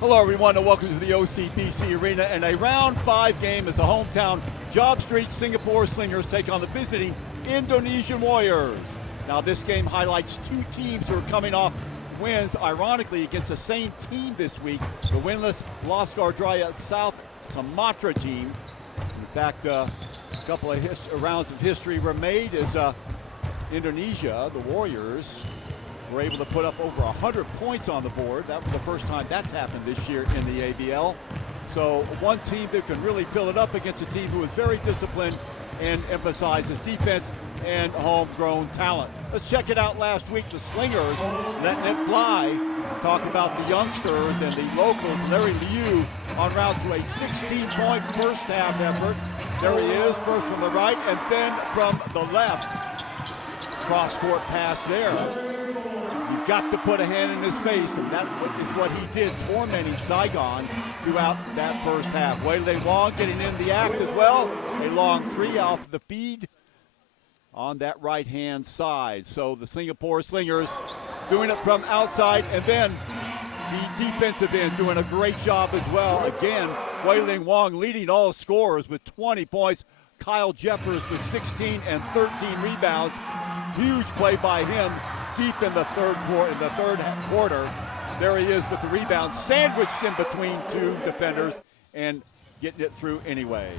Hello everyone and welcome to the OCBC Arena and a round 5 game as the hometown Job Street Singapore Slingers take on the visiting Indonesian Warriors. Now this game highlights two teams who are coming off wins, ironically, against the same team this week, the winless Losgardraya South Sumatra team. In fact, a couple of rounds of history were made as Indonesia, the Warriors, were able to put up over 100 points on the board. That was the first time that's happened this year in the ABL. So one team that can really fill it up against a team who is very disciplined and emphasizes defense and homegrown talent. Let's check it out last week. The Slingers letting it fly. Talk about the youngsters and the locals. Larry Liu on route to a 16-point first half effort. There he is, first from the right and then from the left. Cross-court pass there. You've got to put a hand in his face, and that is what he did, tormenting Saigon throughout that first half. Wei Wong getting in the act as well. A long three off the feed on that right-hand side. So the Singapore Slingers doing it from outside, and then the defensive end doing a great job as well. Again, Wei Wong leading all scorers with 20 points. Kyle Jeffers with 16 and 13 rebounds. Huge play by him deep in the third quarter. There he is with the rebound, sandwiched in between two defenders and getting it through anyway.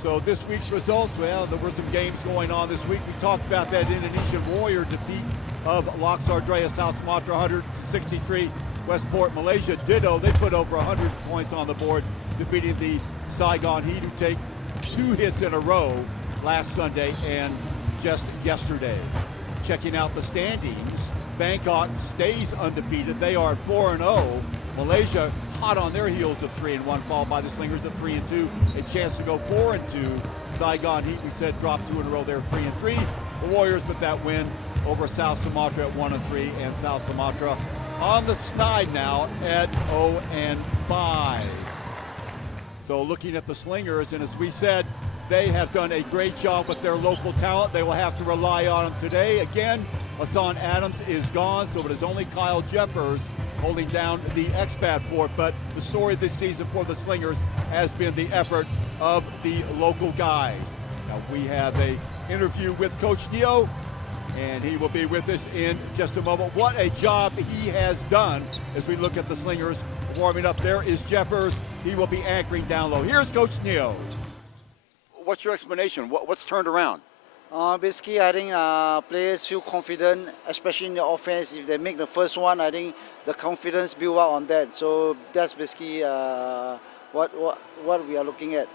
So this week's results, well, there were some games going on this week. We talked about that Indonesian Warrior defeat of Losgardraya South Sumatra, 163. Westport, Malaysia, ditto. They put over 100 points on the board, defeating the Saigon Heat, who take 2 hits in a row last Sunday and just yesterday. Checking out the standings, Bangkok stays undefeated. They are 4-0. Malaysia hot on their heels of 3-1, followed by the Slingers of 3-2. A chance to go 4-2. Saigon Heat, we said, dropped 2 in a row. They're 3-3. The Warriors with that win over South Sumatra at 1-3, and South Sumatra on the snide now at 0-5. So looking at the Slingers, and as we said, they have done a great job with their local talent. They will have to rely on them today. Again, Hassan Adams is gone, so it is only Kyle Jeffers holding down the expat port. But the story this season for the Slingers has been the effort of the local guys. Now we have an interview with Coach Neo, and he will be with us in just a moment. What a job he has done as we look at the Slingers warming up. There is Jeffers. He will be anchoring down low. Here's Coach Neo. What's your explanation? What's turned around? Basically, I think players feel confident, especially in the offense. If they make the first one, I think the confidence build out on that. So that's basically what we are looking at.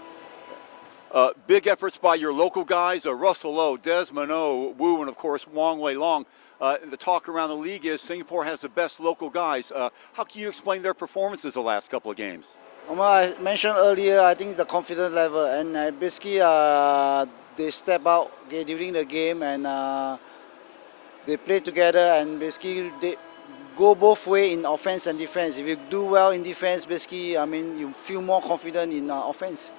Big efforts by your local guys, Russell Lowe, Desmond O, Wu, and of course Wong Wei Long. The talk around the league is Singapore has the best local guys. How can you explain their performances the last couple of games? Well, I mentioned earlier, I think the confidence level, and basically they step out during the game and they play together, and basically they go both ways in offense and defense. If you do well in defense, basically, I mean, you feel more confident in offense.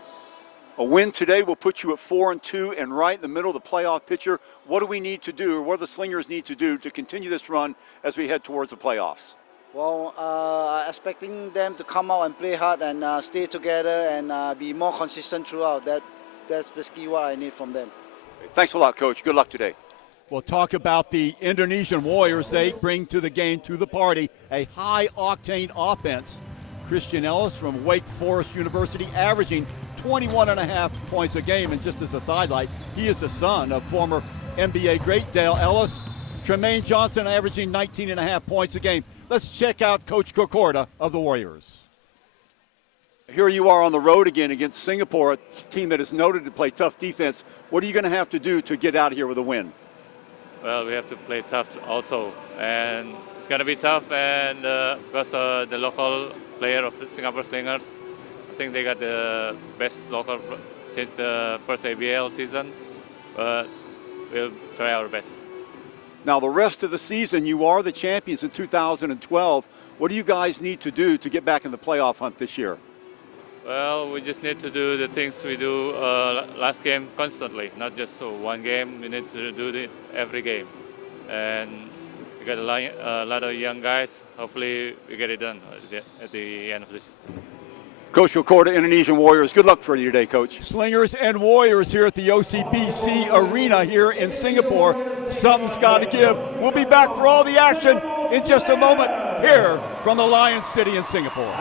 A win today will put you at 4-2 and right in the middle of the playoff picture. What do we need to do, or what do the Slingers need to do to continue this run as we head towards the playoffs? Well, expecting them to come out and play hard and stay together and be more consistent throughout. That's basically what I need from them. Thanks a lot, Coach. Good luck today. We'll talk about the Indonesian Warriors. They bring to the game, to the party, a high-octane offense. Christian Ellis from Wake Forest University averaging 21.5 points a game. And just as a sidelight, he is the son of former NBA great Dale Ellis. Tremaine Johnson averaging 19.5 points a game. Let's check out Coach Kokorda of the Warriors. Here you are on the road again against Singapore, a team that is noted to play tough defense. What are you going to have to do to get out of here with a win? Well, we have to play tough also, and it's going to be tough. And because the local player of Singapore Slingers, I think they got the best local since the first ABL season. But we'll try our best. Now, the rest of the season, you are the champions in 2012. What do you guys need to do to get back in the playoff hunt this year? Well, we just need to do the things we do last game constantly, not just one game. We need to do it every game. And We got a lot of young guys. Hopefully, we get it done at the end of this season. Coach Yokoda, Indonesian Warriors, good luck for you today, Coach. Slingers and Warriors here at the OCBC Arena here in Singapore. Something's got to give. We'll be back for all the action in just a moment here from the Lion City in Singapore.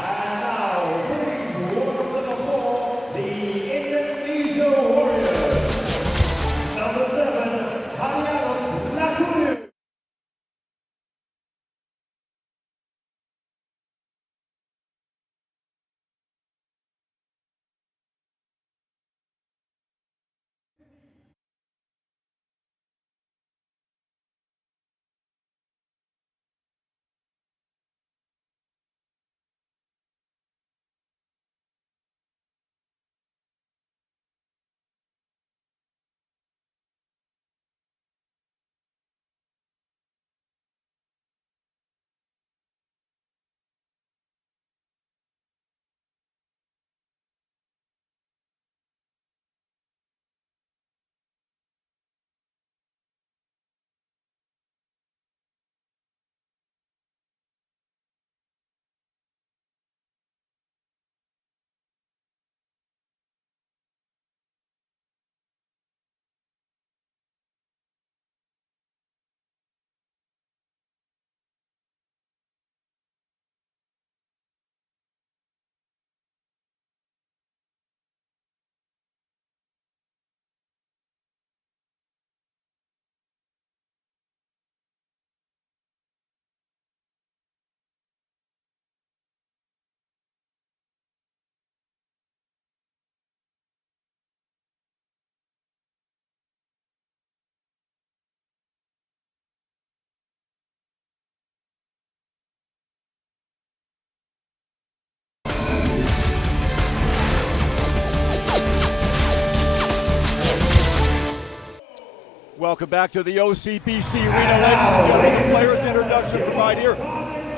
Welcome back to the OCBC Arena, ladies and gentlemen. The players' introduction from right here.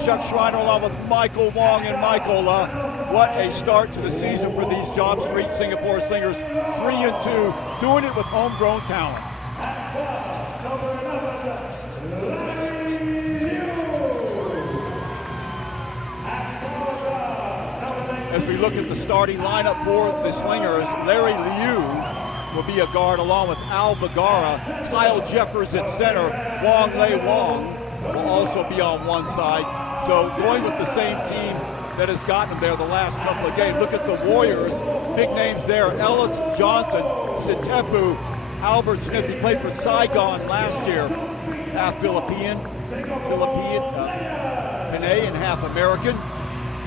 Chuck Schreiner along with Michael Wong. And Michael, what a start to the season for these Job Street Singapore Slingers. 3-2, doing it with homegrown talent. As we look at the starting lineup for the Slingers, Larry Liu will be a guard along with Al Bagara. Kyle Jeffers at center. Wong Lei Wong will also be on one side. So going with the same team that has gotten them there the last couple of games. Look at the Warriors. Big names there. Ellis Johnson, Sitepu, Albert Smith. He played for Saigon last year. Half Philippine, Pinay, and half American.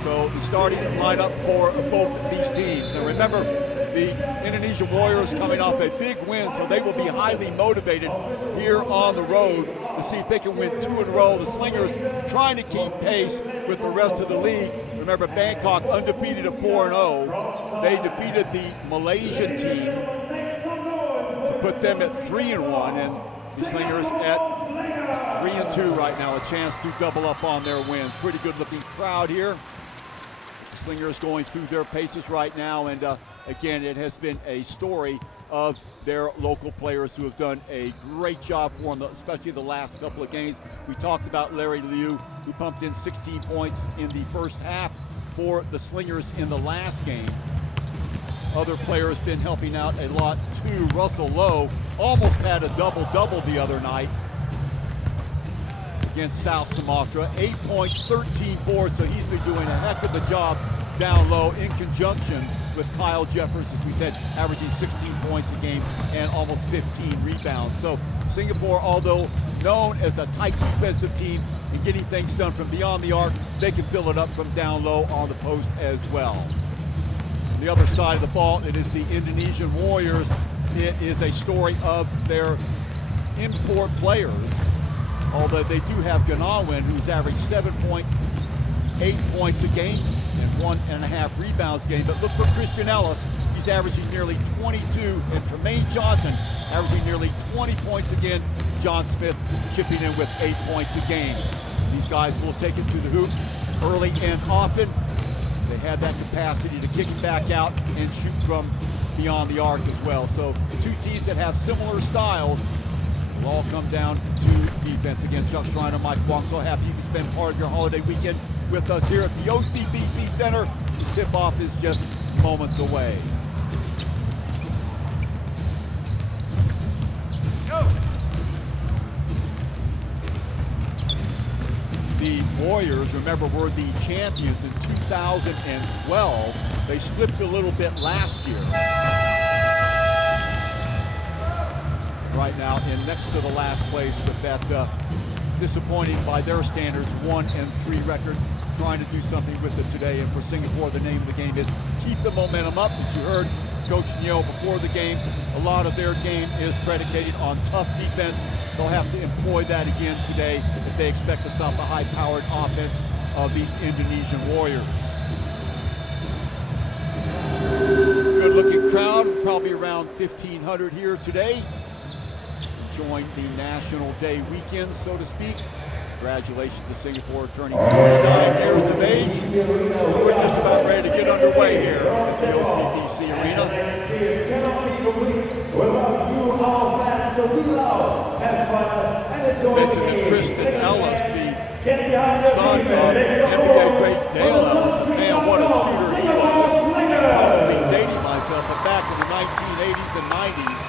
So the starting lineup for both these teams. And remember, the Indonesian Warriors coming off a big win, so they will be highly motivated here on the road to see if they can win 2 in a row. The Slingers trying to keep pace with the rest of the league. Remember, Bangkok undefeated at 4-0. They defeated the Malaysian team to put them at 3-1, and the Slingers at 3-2 right now, a chance to double up on their wins. Pretty good-looking crowd here. The Slingers going through their paces right now, and again, it has been a story of their local players who have done a great job for them, especially the last couple of games. We talked about Larry Liu, who pumped in 16 points in the first half for the Slingers in the last game. Other players been helping out a lot too. Russell Lowe almost had a double-double the other night against South Sumatra. 8 points, 13 boards, so he's been doing a heck of a job down low in conjunction with Kyle Jeffers, as we said, averaging 16 points a game and almost 15 rebounds. So Singapore, although known as a tight defensive team and getting things done from beyond the arc, they can fill it up from down low on the post as well. On the other side of the ball, it is the Indonesian Warriors. It is a story of their import players, although they do have Ganawin, who's averaged 7.8 points a game and 1.5 rebounds a game. But look for Christian Ellis. He's averaging nearly 22, and Tremaine Johnson averaging nearly 20 points again. John Smith chipping in with 8 points a game. These guys will take it to the hoop early and often. They have that capacity to kick it back out and shoot from beyond the arc as well. So two teams that have similar styles It'll all come down to defense. Again, Chuck Schreiner, Mike Wong, so happy you can spend part of your holiday weekend with us here at the OCBC Center. The tip-off is just moments away. Go! The Warriors, remember, were the champions in 2012. They slipped a little bit last year. Right now in next to the last place with that disappointing by their standards 1-3 record. Trying to do something with it today, and for Singapore the name of the game is keep the momentum up. As you heard Coach Neo before the game, a lot of their game is predicated on tough defense. They'll have to employ that again today if they expect to stop the high-powered offense of these Indonesian Warriors. Good-looking crowd, probably around 1,500 here today. Join the National Day weekend, so to speak. Congratulations to Singapore turning 49 years of age. We're just about ready to get underway here at the OCBC Arena. Benjamin Kristen Ellis, the son of NBA great Dale Ellis. Man, what a shooter he was. Probably dating myself, but back in the 1980s and 90s,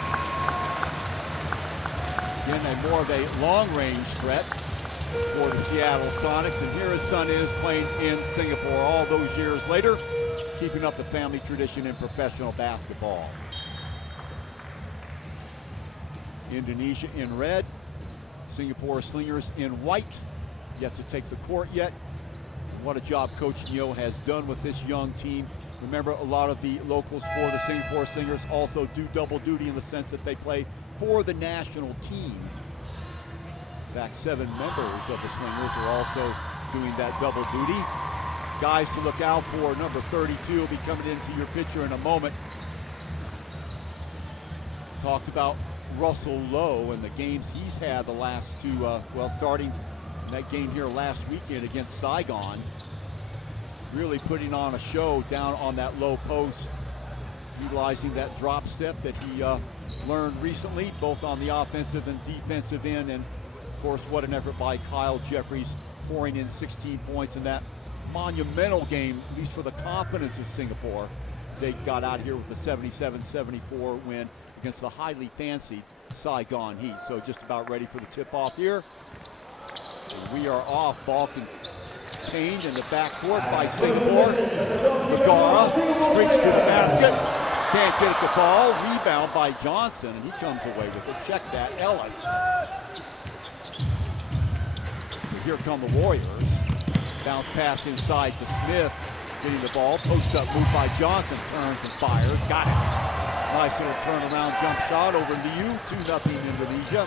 again, more of a long-range threat for the Seattle Sonics, and here his son is playing in Singapore all those years later, keeping up the family tradition in professional basketball. Indonesia in red, Singapore Slingers in white, yet to take the court yet. What a job Coach Neo has done with this young team. Remember, a lot of the locals for the Singapore Slingers also do double duty in the sense that they play for the national team. In fact, 7 members of the Slingers are also doing that double duty. Guys to look out for, number 32 will be coming into your picture in a moment. Talked about Russell Lowe and the games he's had the last two, starting that game here last weekend against Saigon. Really putting on a show down on that low post, utilizing that drop step that he learned recently, both on the offensive and defensive end. And of course, what an effort by Kyle Jeffries, pouring in 16 points in that monumental game, at least for the confidence of Singapore, as they got out here with a 77-74 win against the highly fancied Saigon Heat. So just about ready for the tip-off here. And we are off. Ball contained in the backcourt by Singapore. Vergara streaks to the basket. Can't get at the ball. Rebound by Johnson, and he comes away with it. Check that, Ellis. Here come the Warriors. Bounce pass inside to Smith. Getting the ball. Post up move by Johnson. Turns and fires. Got it. Nice little turnaround jump shot over Liu. 2-0 Indonesia.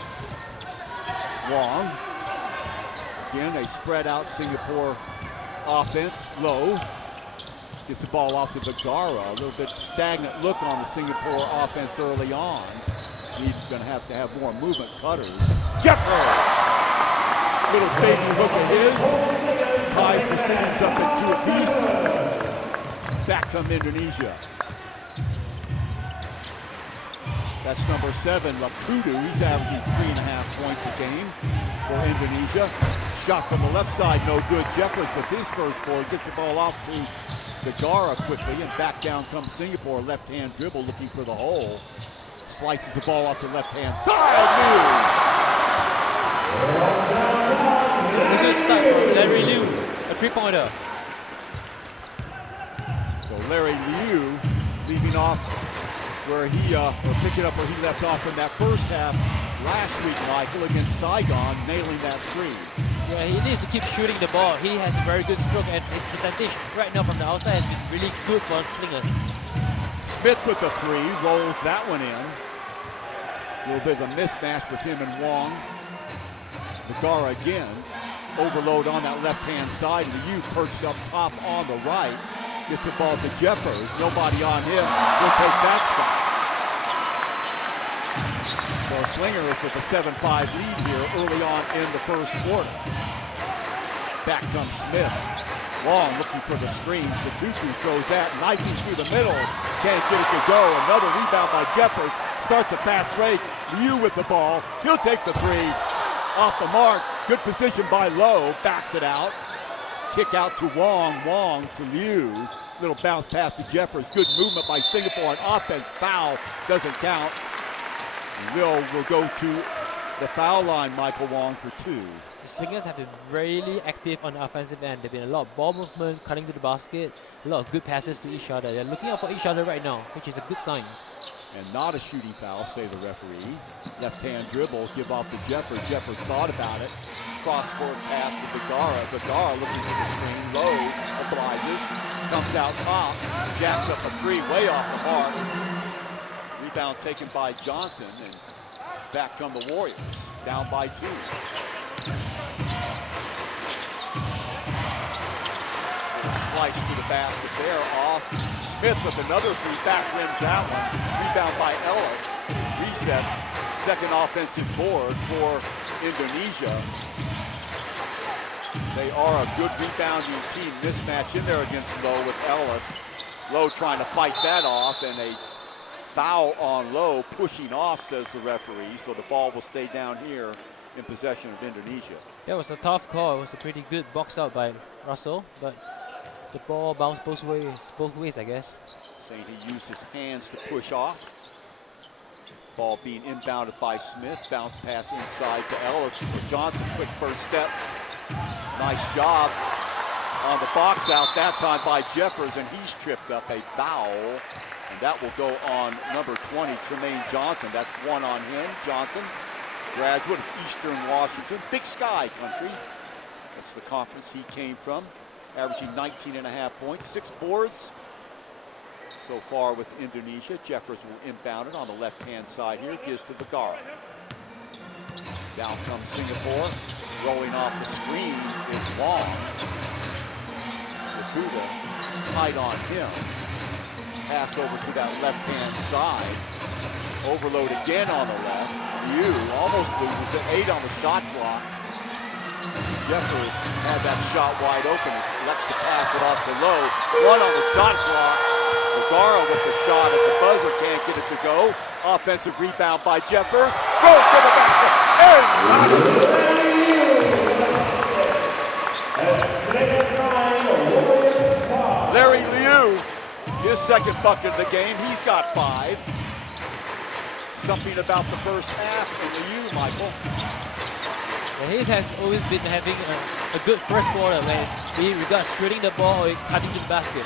Wong. Again, they spread out Singapore offense. Low. Gets the ball off to Vergara. A little bit stagnant look on the Singapore offense early on. He's going to have more movement. Cutters. Jeffrey! Little baby hook of his. Ties proceedings up at 2 apiece. Back come Indonesia. That's number 7, Lakudu. He's averaging 3.5 points a game for Indonesia. Shot from the left side, no good. Jeffers with his first board gets the ball off to Vergara quickly, and back down comes Singapore. Left-hand dribble looking for the hole. Slices the ball off the left-hand side. A good start from Larry Liu, a 3-pointer. So Larry Liu leaving off where he, or picking up where he left off in that first half last week, Michael, against Saigon, nailing that 3. Yeah, he needs to keep shooting the ball. He has a very good stroke, and his percentage right now from the outside has been really good for Slingers. Smith with the 3, rolls that one in. A little bit of a mismatch with him and Wong. Vergara again, overload on that left-hand side, and the youth perched up top on the right. Gets the ball to Jeffers, nobody on him. We'll take that stop. So Slingers with a 7-5 lead here early on in the first quarter. Back comes Smith. Long looking for the screen. Saduku throws that, knifing through the middle. Can't get it to go. Another rebound by Jeffers. Starts a fast break. Liu with the ball. He'll take the three. Off the mark. Good position by Lowe. Backs it out. Kick out to Wong. Wong to Liu. Little bounce pass to Jeffers. Good movement by Singapore on offense. Foul. Doesn't count. Will go to the foul line, Michael Wong, for two. The Slingers have been really active on the offensive end. There've been a lot of ball movement, cutting to the basket, a lot of good passes to each other. They're looking out for each other right now, which is a good sign. And not a shooting foul, say the referee. Left-hand dribble, give off to Jeffers. Jeffers thought about it. Cross-court pass to Vergara. Vergara looking for the screen. Low obliges. Comes out top. Jacks up a three, way off the mark. Rebound taken by Johnson, and back come the Warriors. Down by two. Slice to the basket there, off. Smith with another three, back rims that one. Rebound by Ellis. Reset, second offensive board for Indonesia. They are a good rebounding team. Mismatch in there against Lowe with Ellis. Lowe trying to fight that off, and a foul on Lowe, pushing off, says the referee. So the ball will stay down here in possession of Indonesia. That was a tough call. It was a pretty good box out by Russell, but the ball bounced both ways, I guess. Saying he used his hands to push off. Ball being inbounded by Smith. Bounce pass inside to Ellis. Johnson, quick first step. Nice job on the box out that time by Jeffers, and he's tripped up. A foul, and that will go on number 20, Tremaine Johnson. That's one on him. Johnson, graduate of Eastern Washington, Big Sky country. That's the conference he came from. Averaging 19.5 points, 6 boards so far with Indonesia. Jeffers will inbound it on the left-hand side here. Gives to Vergara. Down comes Singapore. Rolling off the screen is Wong. Lakuda tight on him. Pass over to that left-hand side. Overload again on the left. Liu almost loses it. 8 on the shot clock. Jeffers had that shot wide open. Elects to pass it off to Lowe. 1 on the shot clock. Vergara with the shot at the buzzer, can't get it to go. Offensive rebound by Jeffers. Goes to the basket. Larry Liu, his second bucket of the game. He's got 5. Something about the first half in Liu, Michael. And he has always been having a good first quarter when he regards shooting the ball or cutting to the basket.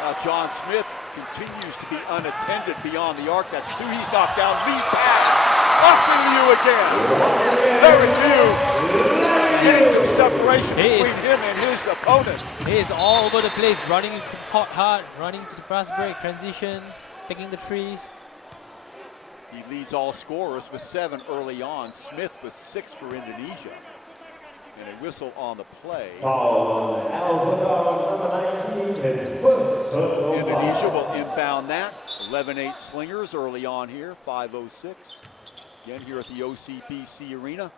Now John Smith continues to be unattended beyond the arc. That's 2. He's knocked down. Lead pass. Up to Liu again. Larry Liu getting some separation between him and his opponent. He is all over the place, running hard, running to the fast break, transition, taking the threes. He leads all scorers with 7 early on. Smith with 6 for Indonesia. And a whistle on the play. Indonesia will inbound that. 11-8 Slingers early on here, 5:06. Again here at the OCBC Arena.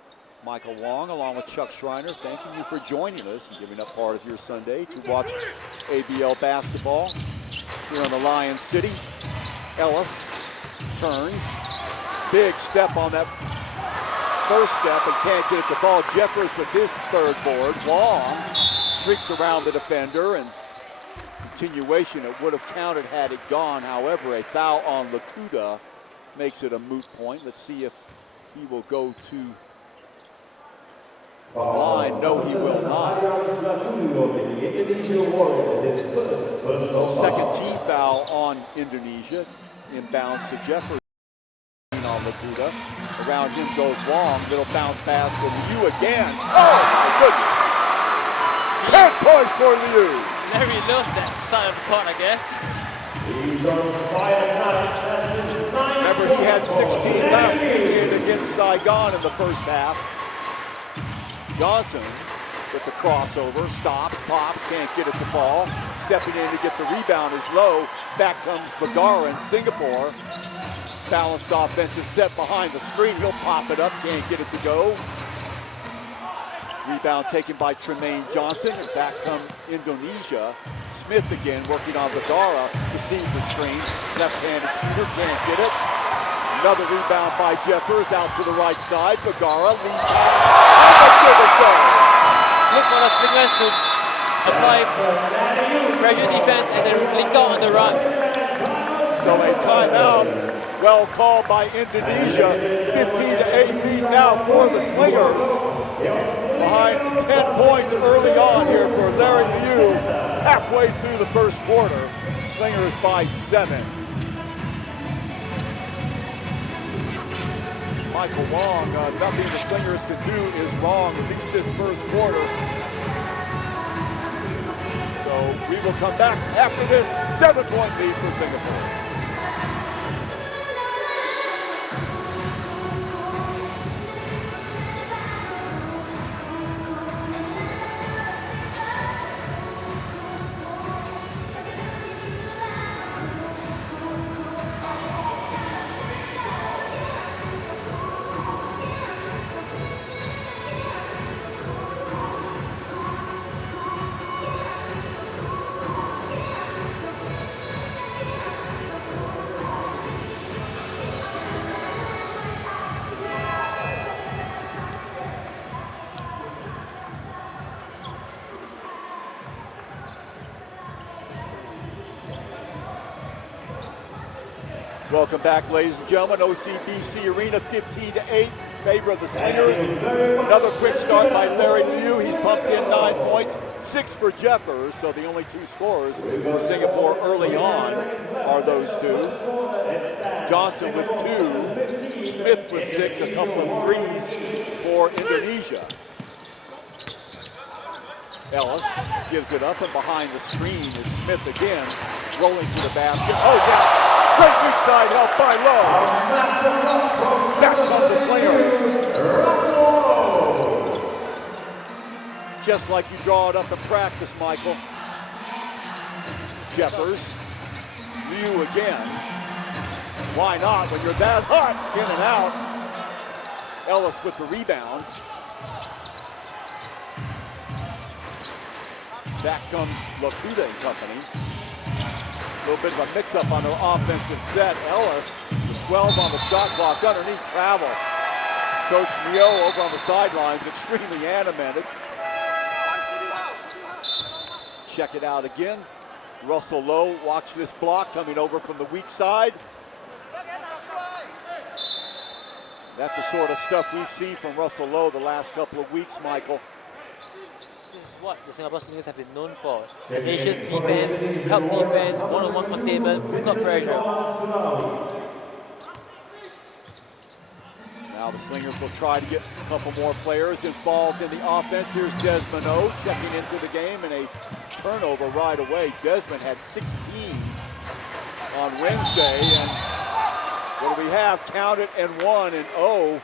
Michael Wong along with Chuck Schreiner, thanking you for joining us and giving up part of your Sunday to watch ABL basketball here on the Lion City. Ellis turns. Big step on that first step and can't get it to ball. Jeffers with his third board. Wong streaks around the defender, and continuation, it would have counted had it gone. However, a foul on Lakuda makes it a moot point. Let's see if he will go to the line. No, he will not. Second team foul on Indonesia. Inbounds to Jeffers on Lakuda. Around him goes Wong. Little bounce pass to Liu again. Oh my goodness! 10 points for Liu. Larry loves that side of the court, I guess. Remember, he had 16 last weekend against Saigon in the first half. Johnson with the crossover, stops, pops, can't get it to ball. Stepping in to get the rebound is Low. Back comes Vergara in Singapore. Balanced offensive set behind the screen. He'll pop it up, can't get it to go. Rebound taken by Tremaine Johnson, and back comes Indonesia. Smith again working on Vergara, receives the screen. Left-handed shooter, can't get it. Another rebound by Jeffers out to the right side. Bagara leads and a give and go. Look for the Slingers to apply pressure defense and then link out on the run. So a timeout, well called by Indonesia. 15-8 lead now for the Slingers. Behind 10 points early on here for Larry Liu. Halfway through the first quarter, Slingers by 7. Michael Wong, nothing the Slingers can do is wrong, at least this first quarter. So we will come back after this 7-point lead for Singapore. Welcome back, ladies and gentlemen. OCBC Arena 15-8, favor of the Slingers. Another quick start by Larry Liu. He's pumped in 9 points, 6 for Jeffers. So the only 2 scorers for Singapore early on are those 2. Johnson with 2, Smith with 6, a couple of threes for Indonesia. Ellis gives it up, and behind the screen is Smith again, rolling to the basket. Oh, yeah. Great weak side help by Lowe. Back on the Slingers. Just like you draw it up in practice, Michael. Jeffers. Liu again. Why not when you're that hot? In and out. Ellis with the rebound. Back comes Lakuta and company. A little bit of a mix-up on their offensive set. Ellis with 12 on the shot clock, underneath travel. Coach Neo over on the sidelines, extremely animated. Check it out again. Russell Lowe, watch this block coming over from the weak side. That's the sort of stuff we've seen from Russell Lowe the last couple of weeks, Michael. This is what the Singapore Slingers have been known for. Tenacious defense, help defense, one-on-one containment, full court pressure. Now the Slingers will try to get a couple more players involved in the offense. Here's Desmond O checking into the game, and a turnover right away. Desmond had 16 on Wednesday, and what do we have? Count it and 1, and O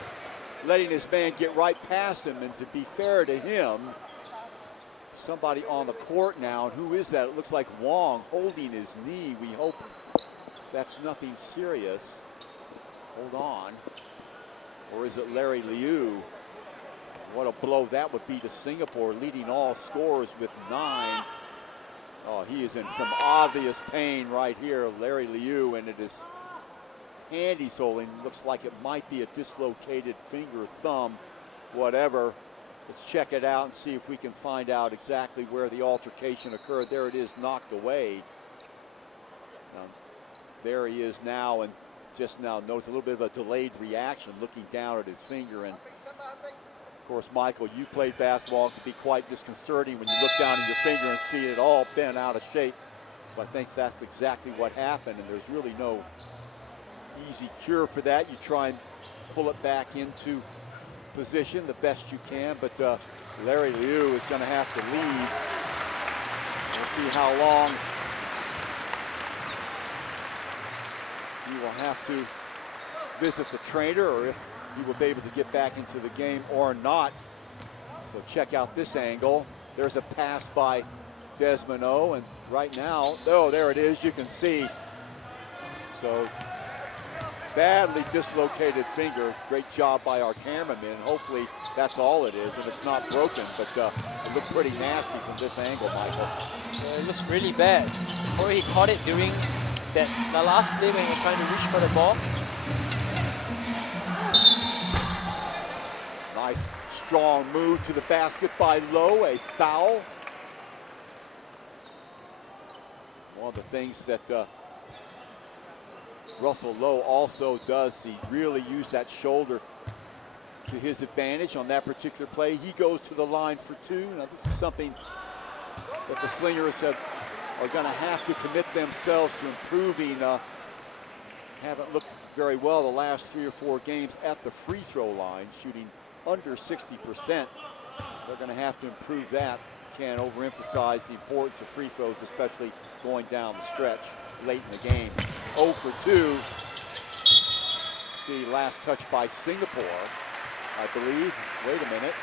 letting his man get right past him. And to be fair to him, somebody on the court now, and who is that? It looks like Wong holding his knee. We hope that's nothing serious. Hold on. Or is it Larry Liu? What a blow that would be to Singapore, leading all scorers with 9. Oh, he is in some obvious pain right here, Larry Liu, and it is hand he's holding. Looks like it might be a dislocated finger, thumb, whatever. Let's check it out and see if we can find out exactly where the altercation occurred. There it is, knocked away. There he is now, and just now notes a little bit of a delayed reaction, looking down at his finger. And of course, Michael, you played basketball. It can be quite disconcerting when you look down at your finger and see it all bent out of shape. So I think that's exactly what happened, and there's really no easy cure for that. You try and pull it back into position the best you can, but Larry Liu is going to have to leave. We'll see how long he will have to visit the trainer, or if he will be able to get back into the game or not. So check out this angle. There's a pass by Desmond O, and right now, oh, there it is, you can see. So badly dislocated finger. Great job by our cameraman. Hopefully that's all it is, and it's not broken, but it looked pretty nasty from this angle, Michael. Yeah, it looks really bad. Or he caught it during the last play when he was trying to reach for the ball. Nice strong move to the basket by Lowe, a foul. One of the things that Russell Lowe also does, he really used that shoulder to his advantage on that particular play. He goes to the line for two. Now this is something that the Slingers are going to have to commit themselves to improving. Haven't looked very well the last 3 or 4 games at the free throw line, shooting under 60%. They're going to have to improve that. Can't overemphasize the importance of free throws, especially going down the stretch late in the game. 0 for 2. See, last touch by Singapore, I believe. Wait a minute.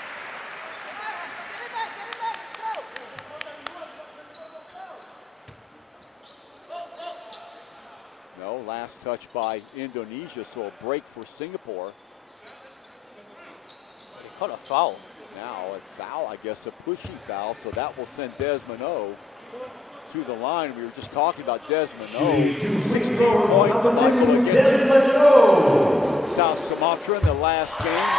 No, last touch by Indonesia, so a break for Singapore. They caught a foul. Now a foul, I guess a pushing foul, so that will send Desmond O to the line. We were just talking about Desmond O. 16 points, Michael, against South Sumatra in the last game.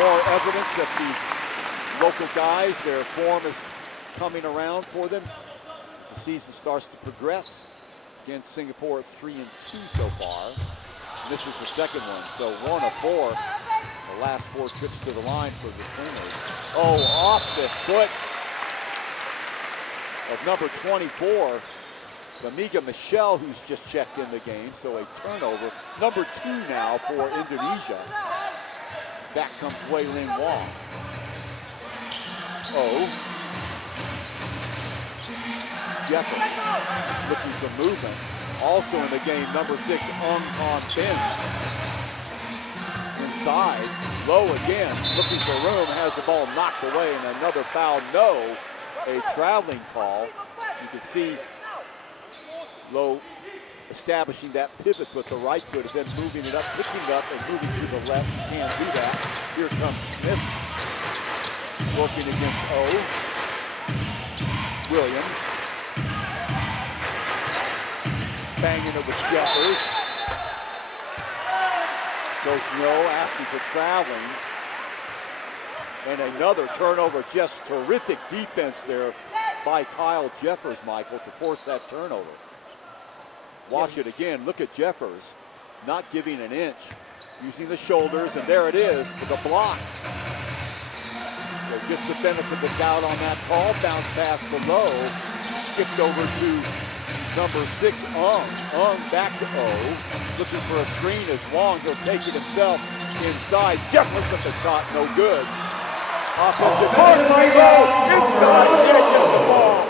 More evidence that the local guys, their form is coming around for them as the season starts to progress. Against Singapore, 3-2 so far. And this is the second one, so 1 of 4. The last 4 trips to the line for the Slingers. Oh, off the foot of number 24, Amiga Michelle, who's just checked in the game, so a turnover. Number 2 now for Indonesia. Back comes Wei Lin Wong. Oh. Jeffers looking for movement. Also in the game, number 6, Han Bin. Inside, Lowe again, looking for room, has the ball knocked away, and another foul. No, a traveling call. You can see Lowe establishing that pivot with the right foot, and then moving it up, picking it up, and moving to the left. You can't do that. Here comes Smith, working against O. Williams. Banging it with Jeffers. Coach No asking for traveling. And another turnover. Just terrific defense there by Kyle Jeffers, Michael, to force that turnover. Watch it again. Look at Jeffers not giving an inch. Using the shoulders, and there it is with a block. So just the benefit of the doubt on that call. Bounce pass below. Skipped over to number 6, Ung back to O. Looking for a screen as Wong. He'll take it himself inside. Jeffers with the shot, no good. Offensive inside, can't get the ball.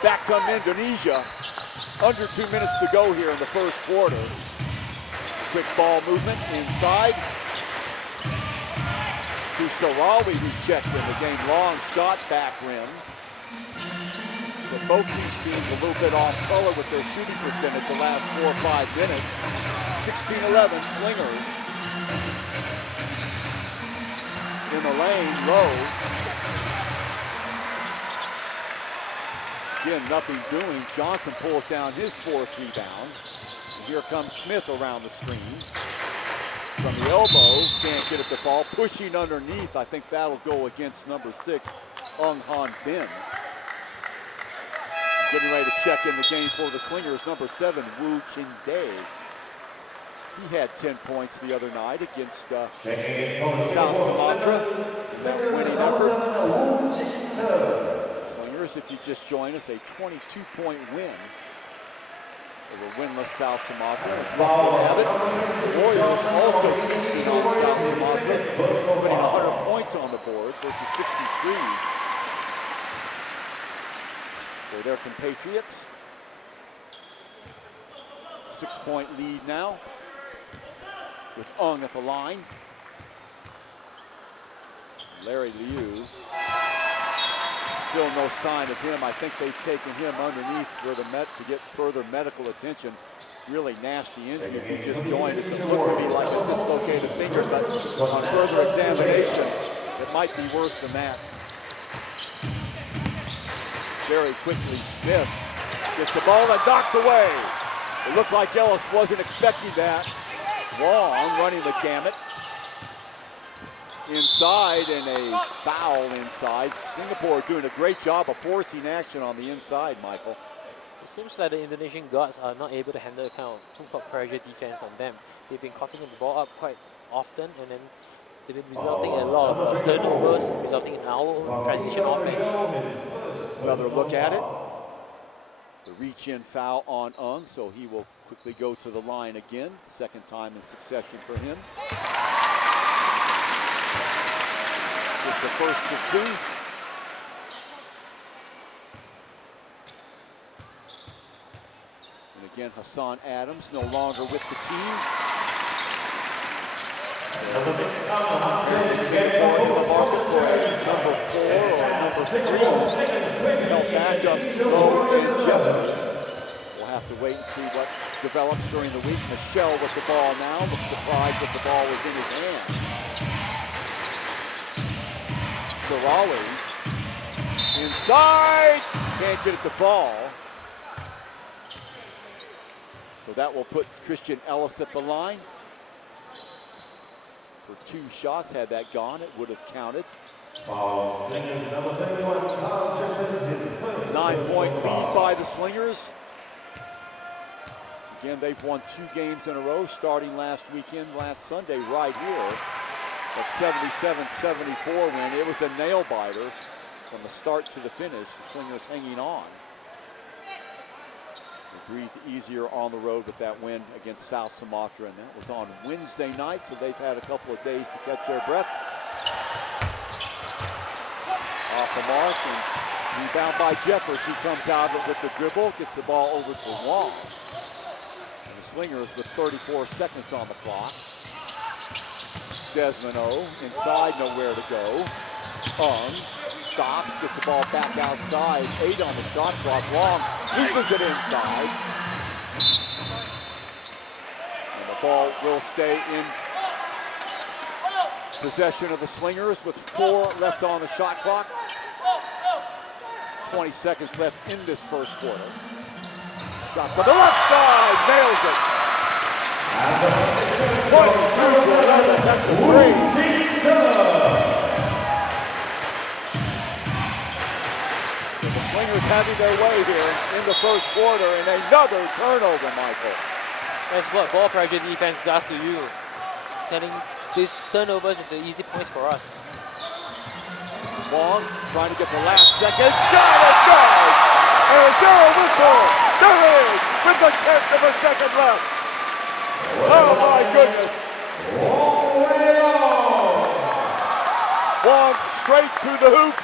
Back come Indonesia. Under 2 minutes to go here in the first quarter. Quick ball movement inside. To Sarawi, who checked in the game. Long shot, back rim. But both these teams a little bit off color with their shooting percentage the last 4 or 5 minutes. 16-11, Slingers. In the lane, Lowe. Again, nothing doing. Johnson pulls down his 4th rebound. And here comes Smith around the screen. From the elbow, can't get it to fall. Pushing underneath, I think that'll go against number 6, Ung Han Bin. Getting ready to check in the game for the Slingers, number 7, Wu Chin Dae. He had 10 points the other night against South Sumatra. That winning effort. Slingers, if you just joined us, a 22-point win over winless South Sumatra. It's lucky to have it. The Warriors also feasting on South Sumatra, putting 100 points on the board versus 63 for their compatriots. 6-point lead now with Ung at the line. Larry Liu, still no sign of him. I think they've taken him underneath for the to get further medical attention. Really nasty injury. If you just joined us, it looked to me like a dislocated finger, but on further examination, it might be worse than that. Very quickly, Smith gets the ball and knocked away. It looked like Ellis wasn't expecting that. Wong running the gamut. inside and a foul inside. Singapore doing a great job of forcing action on the inside, Michael. It seems like the Indonesian guards are not able to handle the kind of so-called pressure defense on them. They've been coughing the ball up quite often, and then they've been resulting in a lot of turnovers, resulting in our own transition offense. Another look at it. The reach-in foul on Ung, so he will quickly go to the line again. Second time in succession for him. It's the first of two. And again, Hassan Adams no longer with the team. Singapore in the market for number 4 or number 3. Held back up Low and Jeffers. We'll have to wait and see what develops during the week. Michelle with the ball now. Looks surprised that the ball was in his hand. Sarawi inside. Can't get it to fall. So that will put Christian Ellis at the line. For 2 shots, had that gone, it would have counted. 9-point lead by the Slingers. Again, they've won 2 games in a row, starting last Sunday, right here. That 77-74 win. It was a nail-biter from the start to the finish. The Slingers hanging on. They breathed easier on the road with that win against South Sumatra, and that was on Wednesday night, so they've had a couple of days to catch their breath. Off the mark, and rebound by Jeffers. He comes out of it with the dribble, gets the ball over to Wong. And the Slingers with 34 seconds on the clock. Desmond O, inside, nowhere to go. Stops, gets the ball back outside. 8 on the shot clock. Long loses it inside. And the ball will stay in possession of the Slingers with 4 left on the shot clock. 20 seconds left in this first quarter. Shot to the left side, nails it. 1-2-11, that's a 3. The Slingers having their way here in the first quarter, and another turnover, Michael. That's what ball pressure defense does to you. Turning these turnovers into easy points for us. Wong trying to get the last second shot and good! And a zero whistle! There is with the 10th of a second left. Oh my goodness! Wong straight through the hoop.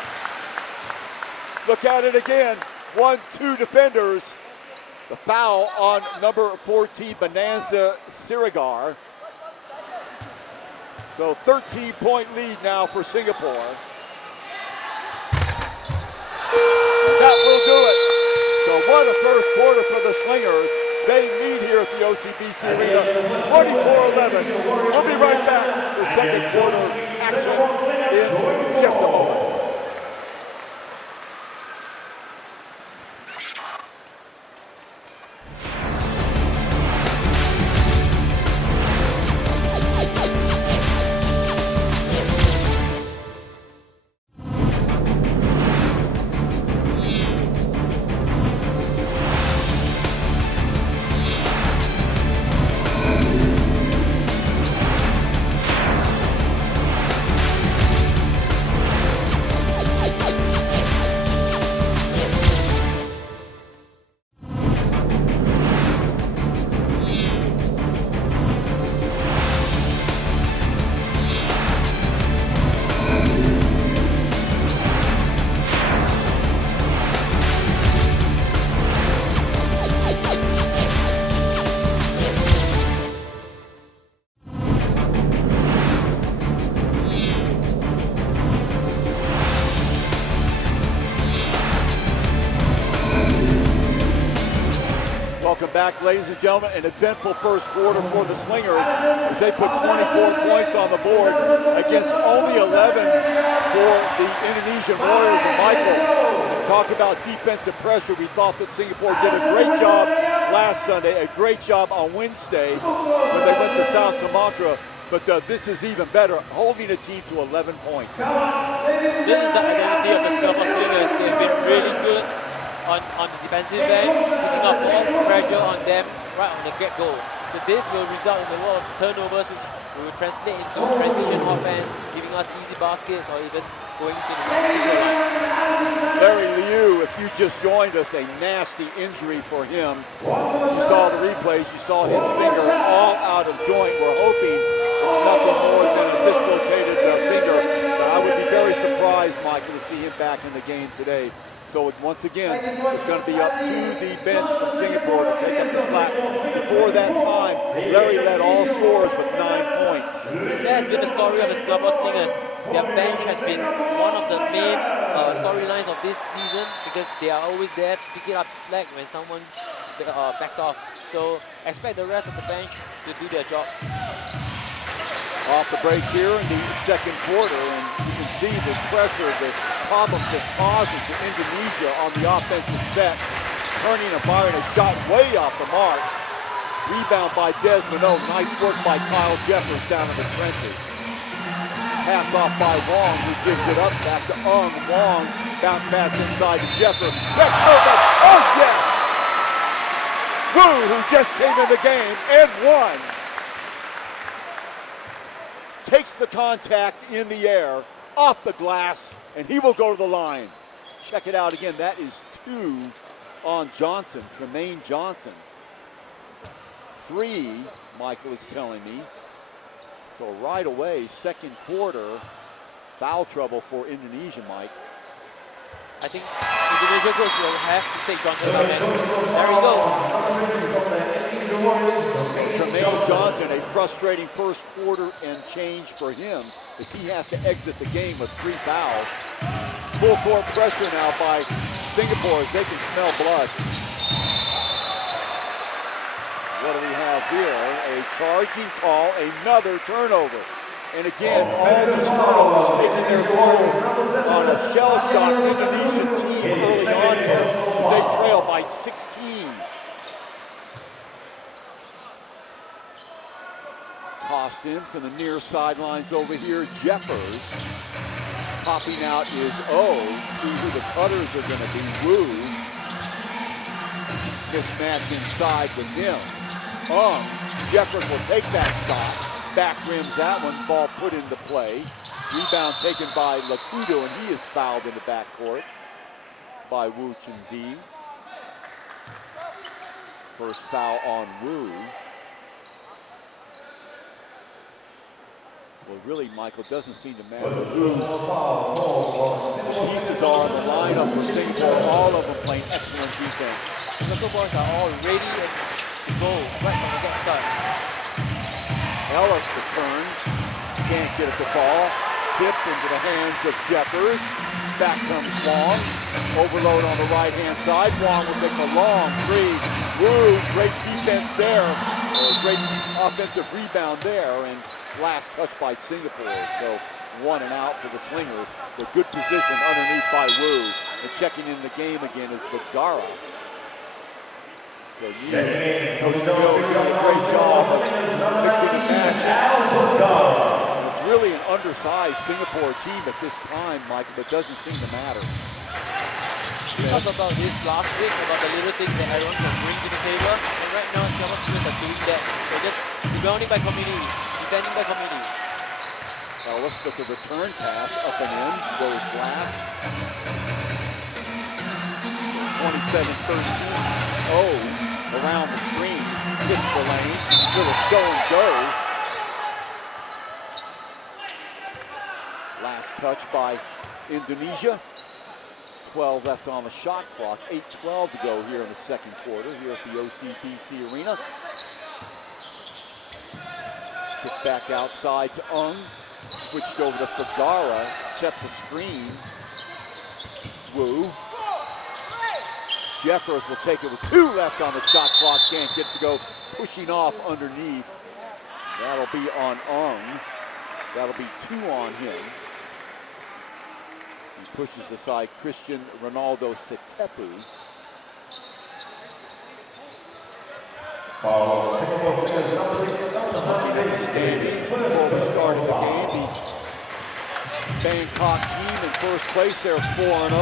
Look at it again. 1-2 defenders. The foul on number 14, Bonanza Sirigar. So 13-point lead now for Singapore. That will do it. So what a first quarter for the Slingers. They lead here at the OCBC Arena, 24-11. We'll be right back with second quarter action in just a moment. Welcome back, ladies and gentlemen. An eventful first quarter for the Slingers as they put 24 points on the board against only 11 for the Indonesian Warriors. And Michael, talk about defensive pressure. We thought that Singapore did a great job last Sunday, a great job on Wednesday when they went to South Sumatra. But this is even better, holding a team to 11 points. This is the identity of the Singapore Slingers. They've been really good on the defensive end, putting up more pressure on them right on the get-go. So this will result in a lot of turnovers, which will translate into transition offense, giving us easy baskets or even going to the free line. Larry Liu, if you just joined us, a nasty injury for him. You saw the replays, you saw his finger all out of joint. We're hoping it's nothing more than a dislocated finger, but I would be very surprised, Michael, to see him back in the game today. So once again, it's going to be up to the bench from Singapore to take up the slack. Before that time, Larry led all scorers with 9 points. That has been the story of the Singapore Slingers. Their bench has been one of the main storylines of this season because they are always there to pick up the slack when someone backs off. So expect the rest of the bench to do their job. Off the break here in the second quarter, and you can see the pressure, the problems it's causing to Indonesia on the offensive set. Turning and firing a shot way off the mark. Rebound by Desmond O. Nice work by Kyle Jeffers down in the trenches. Pass off by Wong, who gives it up back to Ung. Wong bounce pass inside to Jeffers. Oh yes! Wu, who just came in the game and won. Takes the contact in the air, off the glass, and he will go to the line. Check it out again. That is 2 on Johnson, Tremaine Johnson. 3, Michael is telling me. So right away, second quarter, foul trouble for Indonesia, Mike. I think Indonesia coach will have to take Johnson out there. There he goes. Tremaine Johnson, a frustrating first quarter and change for him as he has to exit the game with 3 fouls. Full court pressure now by Singapore as they can smell blood. What do we have here? A charging call, another turnover. And again, all these turnovers taking their toll on a shell-shocked Indonesian team early on here as they trail by 16. Tossed in from the near sidelines over here, Jeffers. Popping out is O. See who the cutters are going to be. Wu. Mismatch inside with him. Jeffers will take that shot. Back rims that one. Ball put into play. Rebound taken by Lakudo, and he is fouled in the backcourt by Wu Chun-Dee. First foul on Wu. Well, really, Michael, doesn't seem to matter who the pieces are in the lineup for Singapore. All of them playing excellent defense. Singapore boys are all ready to go right from the get-start. Ellis the turn. Can't get at the ball. Tipped into the hands of Jeffers. Back comes Wong. Overload on the right-hand side. Wong will take a long three. Wu, great defense there. Great offensive rebound there. And last touch by Singapore. So 1 and out for the Slingers. The good position underneath by Wu. And checking in the game again is Vergara. So Coach Neal doing a great job of mixing and matching. It's really an undersized Singapore team at this time, Michael, but doesn't seem to matter. We talked about this last week, about the little things that everyone can bring to the table. And right now, Singapore Slingers are doing that. They're just rebounding by community, defending by community. Ellis with the return pass up and in, goes Glass. 27-13. Around the screen, hits the lane, little show and go. Last touch by Indonesia. 12 left on the shot clock, 8:12 to go here in the second quarter here at the OCBC Arena. Kick back outside to Ung, switched over to Vergara, set the screen. Wu. Jeffers will take it with 2 left on the shot clock. Can't get to go. Pushing off underneath. That'll be on Ung. That'll be 2 on him. He pushes aside Christian Ronaldo Setepu. The Looking at the standings before we started the game, the Bangkok team in first place, they're 4-0.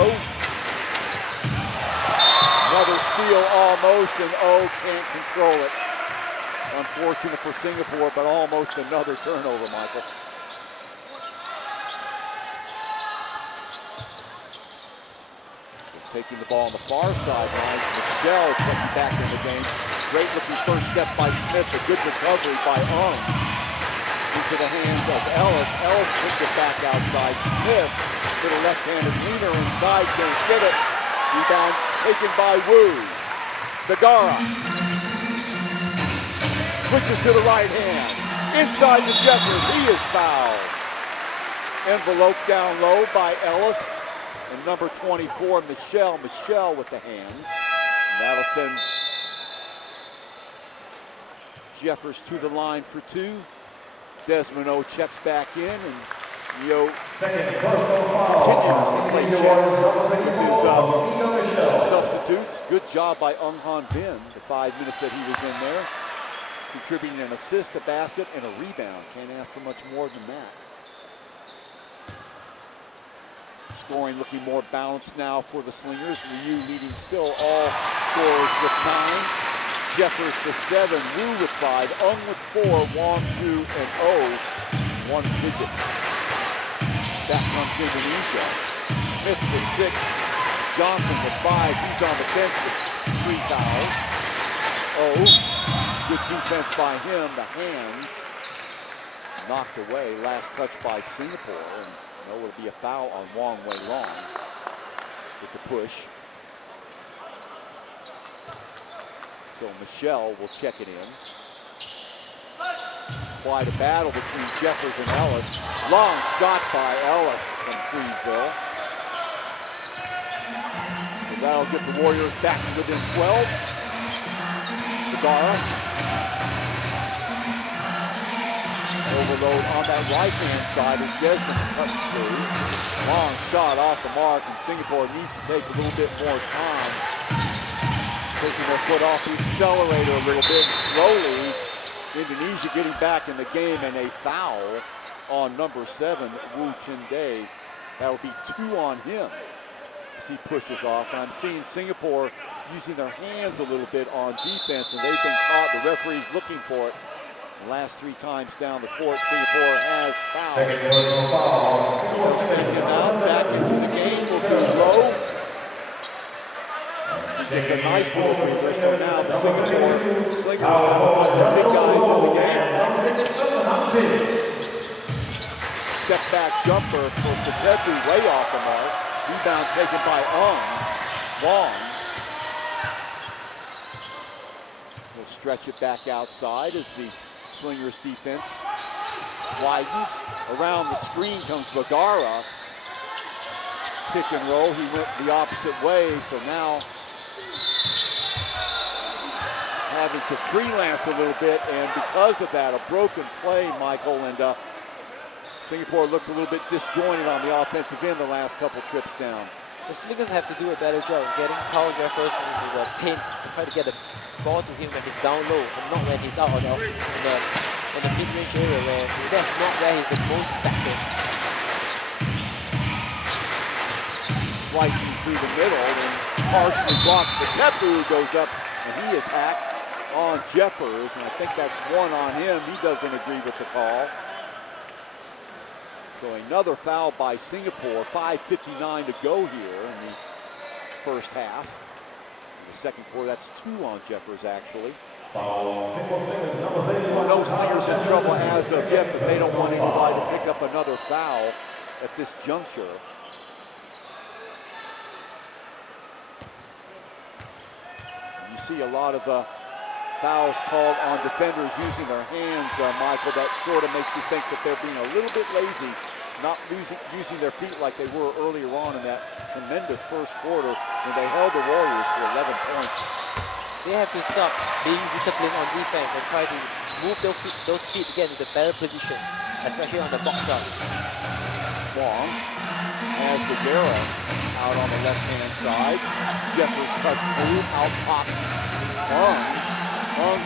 Another steal almost, and can't control it. Unfortunate for Singapore, but almost another turnover, Michael. Taking the ball on the far sideline. Michelle checking back in the game. Great looking first step by Smith. A good recovery by into the hands of Ellis. Ellis puts it back outside. Smith to the left-handed leaner inside. Can't get it. Rebound taken by Wu. Nagara. Switches to the right hand. Inside to Jeffers. He is fouled. Envelope down low by Ellis. And number 24, Michelle with the hands. And that'll send Jeffers to the line for two. Desmond O checks back in, and Yo continues to play chess with his substitutes. Good job by Han Bin, the 5 minutes that he was in there. Contributing an assist, a basket, and a rebound. Can't ask for much more than that. Scoring looking more balanced now for the Slingers. Liu leading still all scorers with 9. Jeffers with 7, Wu with 5, with 4, Wong 2, and O 1 digit. That comes Indonesia. Smith with 6, Johnson with 5. He's on the bench with 3 fouls. Good defense by him. The hands knocked away. Last touch by Singapore. And it'll be a foul on Wong Wei Long with the push. So Michelle will check it in. Quite a battle between Jeffers and Ellis. Long shot by Ellis from Freesville. So that'll get the Warriors back to within 12. Nagara. Overload on that right-hand side as Desmond cuts through. Long shot off the mark, and Singapore needs to take a little bit more time. Taking their foot off the accelerator a little bit slowly. Indonesia getting back in the game, and a foul on number 7, Wu Chin-Day. That'll be 2 on him as he pushes off. And I'm seeing Singapore using their hands a little bit on defense, and they've been caught. The referee's looking for it. The last 3 times down the court, Singapore has fouled. Send him out, back into the game, will go low. It's a nice little breather, so now the Singapore Slingers have a couple of big guys in the game. Step back jumper for Satebu, way off the mark. Rebound taken by Long. We'll stretch it back outside as the Slingers defense widens. Around the screen comes Bagara. Pick and roll, he went the opposite way, so now having to freelance a little bit, and because of that, a broken play, Michael, and Singapore looks a little bit disjointed on the offensive end the last couple trips down. The Slingers have to do a better job of getting Carl Jeffers into the paint and try to get the ball to him when he's down low and not when he's out on the mid-range area where that's not where he's the most effective. Slicing through the middle and partially blocks. The Tepu goes up and he is hacked on Jeffers, and I think that's 1 on him. He doesn't agree with the call. So another foul by Singapore. 5:59 to go here in the first half. In the second quarter, that's 2 on Jeffers, actually. No Slingers in trouble as of yet, but they don't want anybody to pick up another foul at this juncture. You see a lot of fouls called on defenders using their hands, Michael. That sort of makes you think that they're being a little bit lazy, not using their feet like they were earlier on in that tremendous first quarter when they held the Warriors to 11 points. They have to stop being disciplined on defense and try to move those feet to get into better positions, especially on the box out. Wong has Bagara out on the left-hand side. Jeffers cuts through, out pops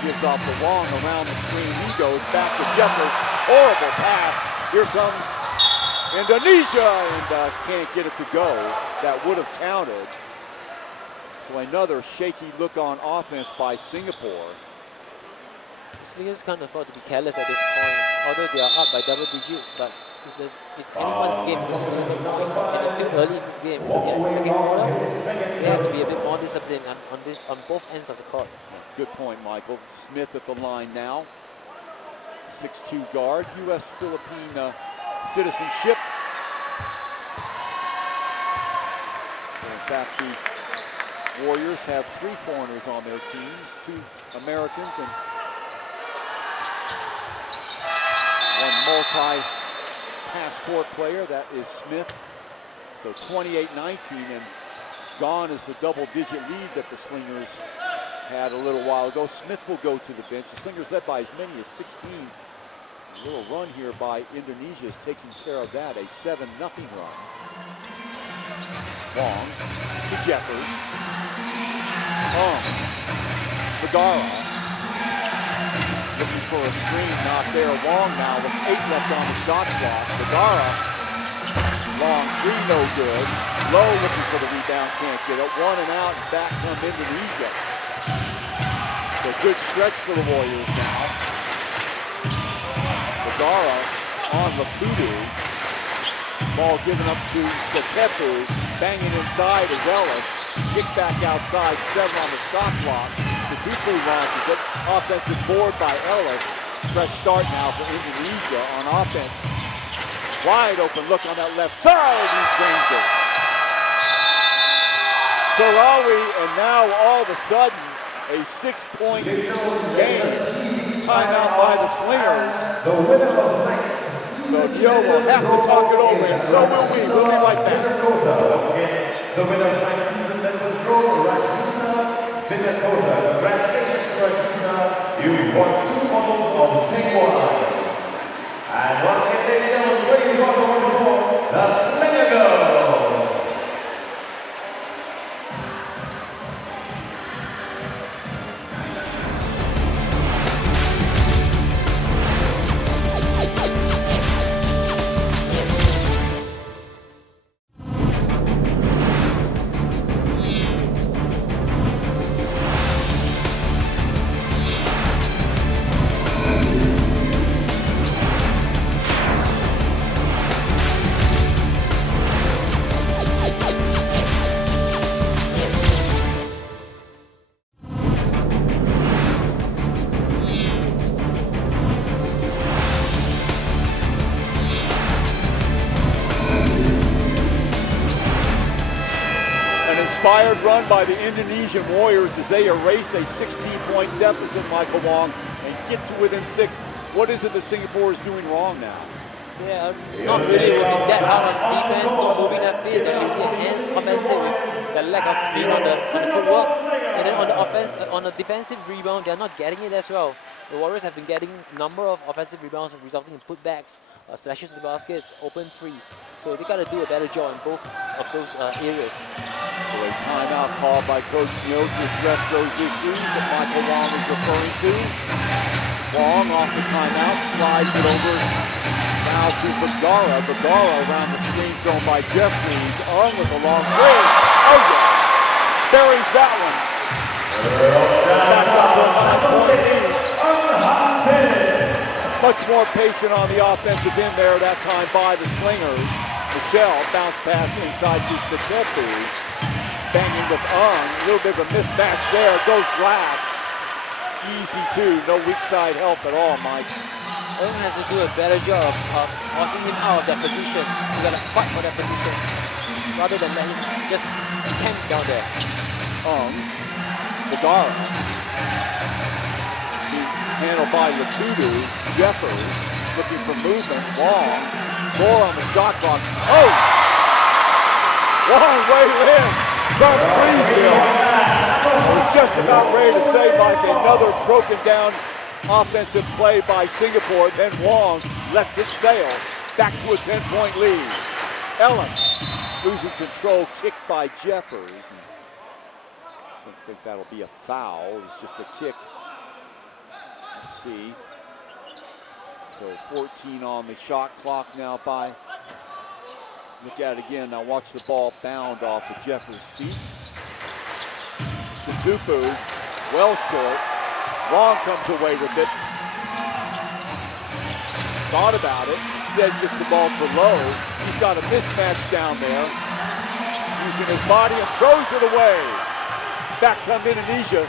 gives off to Wong around the screen. He goes back to Jeffers. Horrible pass. Here comes Indonesia, and can't get it to go. That would have counted. So another shaky look on offense by Singapore. Slingers can't afford to be careless at this point, although they are up by double digits, but it's anyone's game, and it's still early in this game. So yeah, second quarter, they have to be a bit more disciplined on both ends of the court. Good point, Michael. Smith at the line now. 6'2" guard, U.S.-Philippine citizenship. So in fact, the Warriors have 3 foreigners on their teams, 2 Americans and 1 multi-passport player. That is Smith. So 28-19, and gone is the double-digit lead that the Slingers had a little while ago. Smith will go to the bench. The Slingers led by as many as 16. A little run here by Indonesia is taking care of that. A 7-0 run. Wong to Jeffers. Bagara. Looking for a screen, not there. Wong now with 8 left on the shot clock. Bagara. Long 3, no good. Low looking for the rebound, can't get it. 1 and out, and back comes Indonesia. So good stretch for the Warriors now. Bagara on Lapudu. Ball given up to Satepu. Banging inside is Ellis. Kick back outside, 7 on the shot clock. Satepu launches it. Offensive board by Ellis. Fresh start now for Indonesia on offense. Wide open look on that left side. He changed it. Sarawi, and now all of a sudden, a 6-point game. Timeout by the Slingers. So Dio will have to talk it over, and so will we. We'll be right back. The winner of tonight's season that was drawn, Rajita Vinakota. Congratulations, Rajita. You won 2 bottles of pink wine. And once again, ladies and gentlemen, please welcome the Slinger Girls. Inspired run by the Indonesian Warriors as they erase a 16-point deficit, Michael Wong, and get to within 6. What is it that Singapore is doing wrong now? Yeah, not really working that hard on defense, not moving that field. The hands compensate with the lack of speed on the footwork. And then on the offense, on the defensive rebound, they're not getting it as well. The Warriors have been getting a number of offensive rebounds resulting in putbacks, slashes to the baskets, open threes. So they got to do a better job in both of those areas. So a timeout called by Coach Neal to address those issues that Michael Wong is referring to. Wong off the timeout, slides it over now to Bagara. Bagara around the screen thrown by Jeffries. With a long range. Oh yeah, buries that one. Back up to a 9-point lead. Much more patient on the offensive end there that time by the Slingers. Michelle bounce pass inside to Satepu. Banging with a little bit of a mismatch there. Goes glass. Easy too. No weak side help at all, Mike. Ung has to do a better job of forcing him out of that position. You gotta fight for that position rather than let him just camp down there. Bagara. Handled by Lapudu. Jeffers looking for movement. Wong. 4 on the shot clock. Oh! Wong way in. From Freesville. I was just about ready to say, Mike, another broken down offensive play by Singapore. Then Wong lets it sail. Back to a 10-point lead. Ellis losing control. Kicked by Jeffers. I don't think that'll be a foul. It's just a kick see. So 14 on the shot clock now by. Look at it again. Now watch the ball bound off of Jeffers' feet. Tupu, well short. Long comes away with it. Thought about it. Instead gets the ball to Lowe. He's got a mismatch down there. Using his body and throws it away. Back come Indonesia.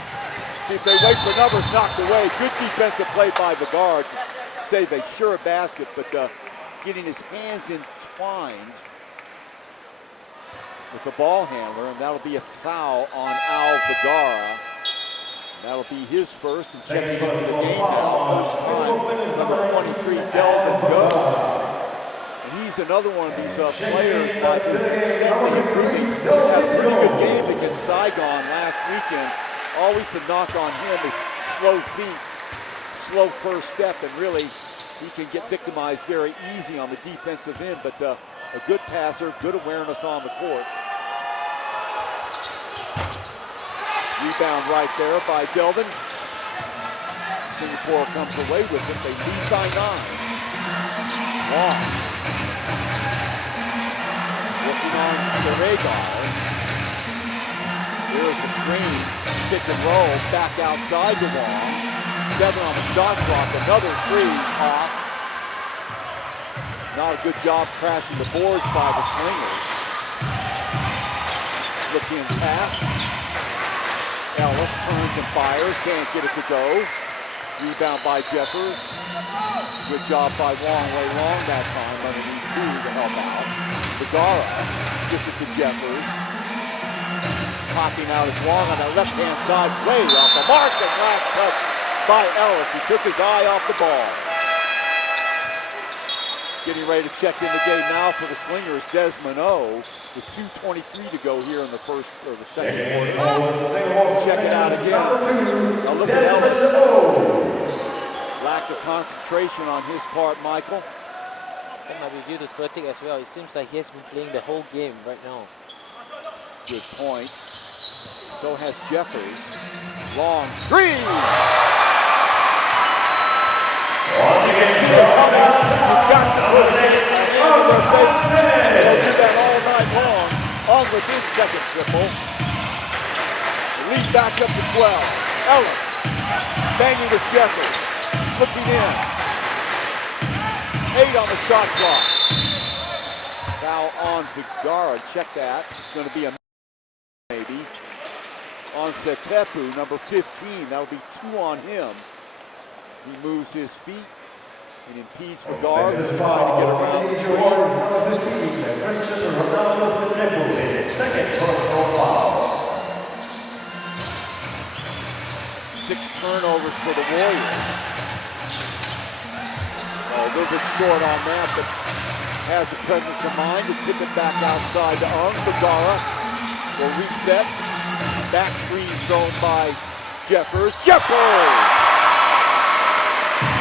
See if they wait for numbers, knocked away. Good defensive play by the guard. Save a sure basket, but getting his hands entwined with the ball handler, and that'll be a foul on Al Vergara. That'll be his first, and checking into the game now. First time, number 23, Delvin Go. And he's another one of these players by steadily improving. Had a pretty good game against Saigon last weekend. Always the knock on him is slow feet, slow first step, and really he can get victimized very easy on the defensive end, but a good passer, good awareness on the court. Rebound right there by Delvin. Singapore comes away with it. They lead by 9. Long. Working on Seregar. Here's the screen. Pick and roll. Back outside to Wong. 7 on the shot clock. Another 3 off. Not a good job crashing the boards by the Slingers. Looking pass. Ellis turns and fires, can't get it to go. Rebound by Jeffers. Good job by Wong Wei Long that time, underneath 2 to help out. Vergara gets it to Jeffers. Popping out is Wong on the left-hand side, way off the mark, and last touch by Ellis. He took his eye off the ball. Getting ready to check in the game now for the Slingers, Desmond O, with 2:23 to go here in the first or the second quarter. Check it out again. Now look at Ellis. Lack of concentration on his part, Michael. That might be due to fatigue as well. It seems like he has been playing the whole game right now. Good point. So has Jeffers. Long 3! You've got to put it in their face. They'll do that all night long. On with his second triple. Lead back up to 12. Ellis banging with Jeffers. Looking in. 8 on the shot clock. Foul on Vergara. Check that. It's going to be a maybe. On Setepu, number 15. That'll be 2 on him. He moves his feet and impedes Vergara, who's trying to get around the screen. Second personal foul. 6 turnovers for the Warriors. A little bit short on that, but has the presence of mind to tip it back outside to Vergara will reset. Back screen thrown by Jeffers. Jeffers!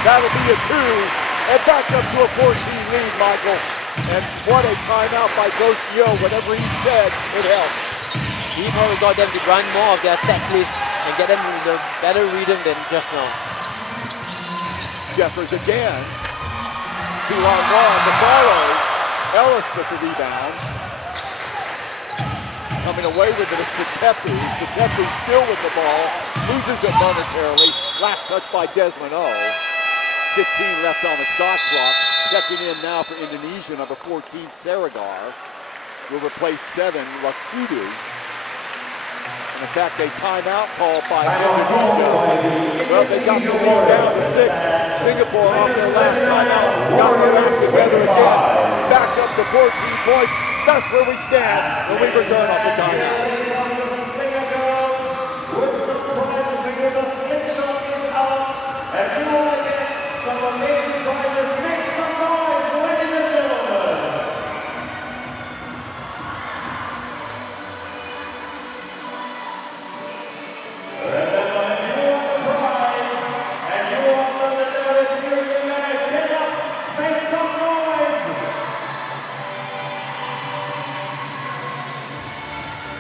That'll be a 2, and back up to a 14 lead, Michael. And what a timeout by Coach Yo. Whatever he said, it helped. He probably got them to run more of their set list and get them in a better rhythm than just now. Jeffers again. 2 on 1. The follow. Ellis with the rebound. Coming away with it is Setepu. Setepu still with the ball. Loses it momentarily. Last touch by Desmond O. 15 left on the shot clock. Checking in now for Indonesia, number 14, Seregar. Will replace 7, Lakudu. And in fact, a timeout called by Indonesia. Well, they got the lead down to 6. Singapore on their last timeout. Got their act together again. Back up to 14 points. That's where we stand when we return off the timeout.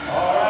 All right.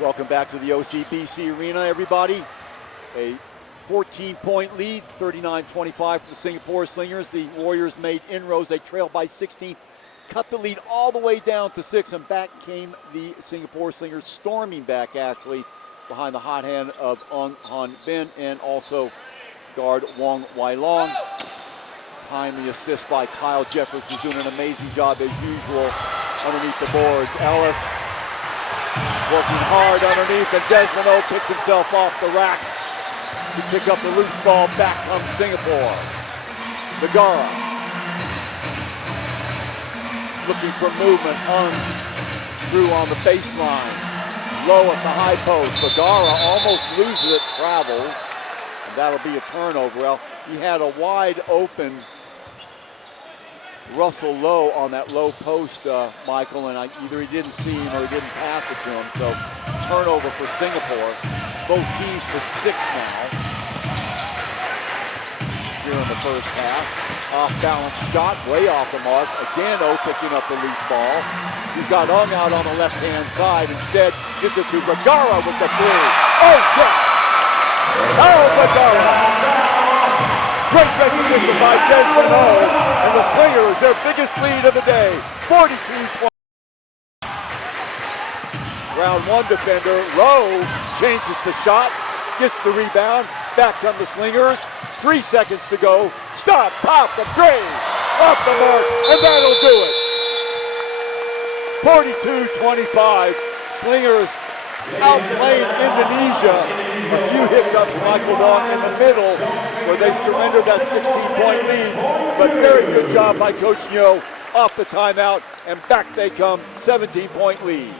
Welcome back to the OCBC Arena, everybody. A 14-point lead, 39-25 for the Singapore Slingers. The Warriors made inroads. They trailed by 16, cut the lead all the way down to 6, and back came the Singapore Slingers, storming back actually behind the hot hand of Ung Han Bin and also guard Wong Wai Long. Timely assist by Kyle Jeffers, who's doing an amazing job as usual underneath the boards. Ellis working hard underneath, and Desmond O picks himself off the rack to pick up the loose ball. Back comes Singapore. Vergara looking for movement. Through on the baseline. Low at the high post. Vergara almost loses it, travels, and that'll be a turnover. Well, he had a wide open Russell Lowe on that low post, Michael, and either he didn't see him or he didn't pass it to him. So turnover for Singapore. Both teams for 6 now here in the first half. Off-balance shot, way off the mark. Again, O picking up the loose ball. He's got Ung out on the left-hand side. Instead, gives it to Vergara with the 3. Oh, yes! Oh, Vergara! Great recognition by Desmond O, and the Slingers, their biggest lead of the day, 42-20. Round 1 defender, Rowe changes the shot, gets the rebound, back come the Slingers, 3 seconds to go, stop, pop, the 3, off the mark, and that'll do it. 42-25, Slingers outplaying Indonesia. A few hiccups, Michael Wong, in the middle where they surrendered that 16-point lead, but very good job by Coach Nyo off the timeout, and back they come, 17-point lead.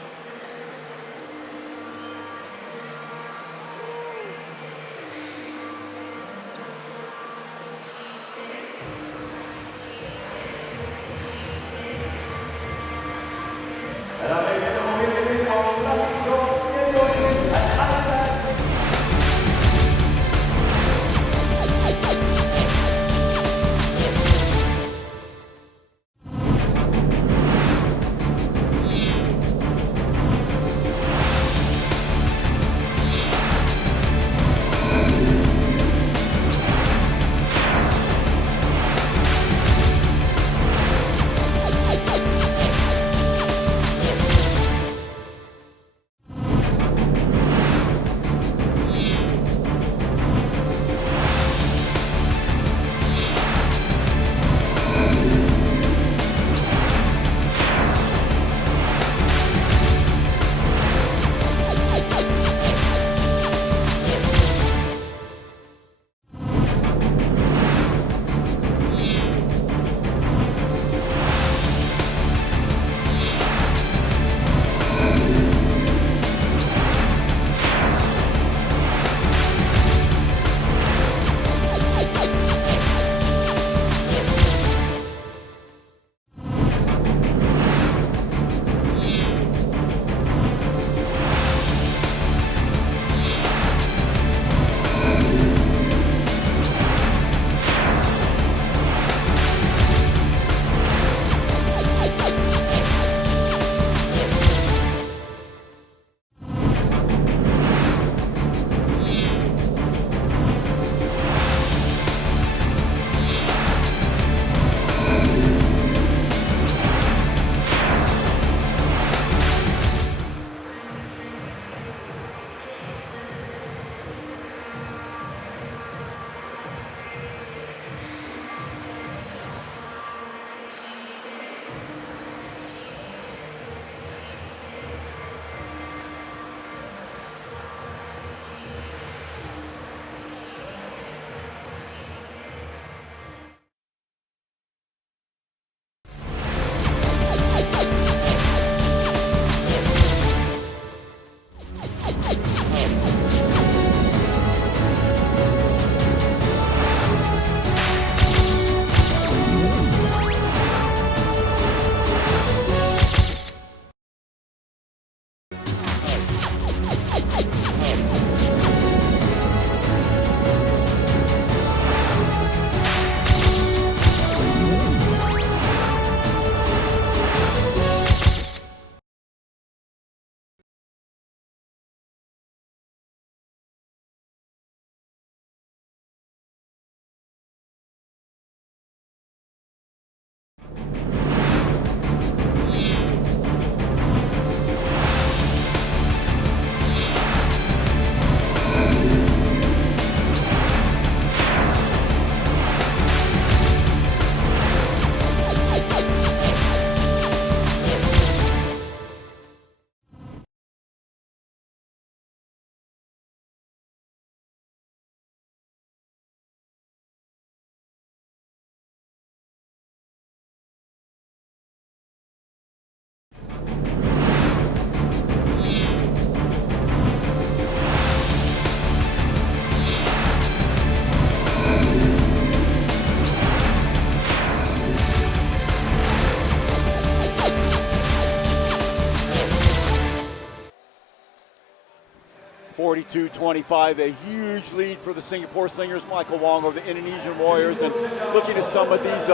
42-25, a huge lead for the Singapore Slingers. Michael Wong over the Indonesian Warriors. And looking at some of these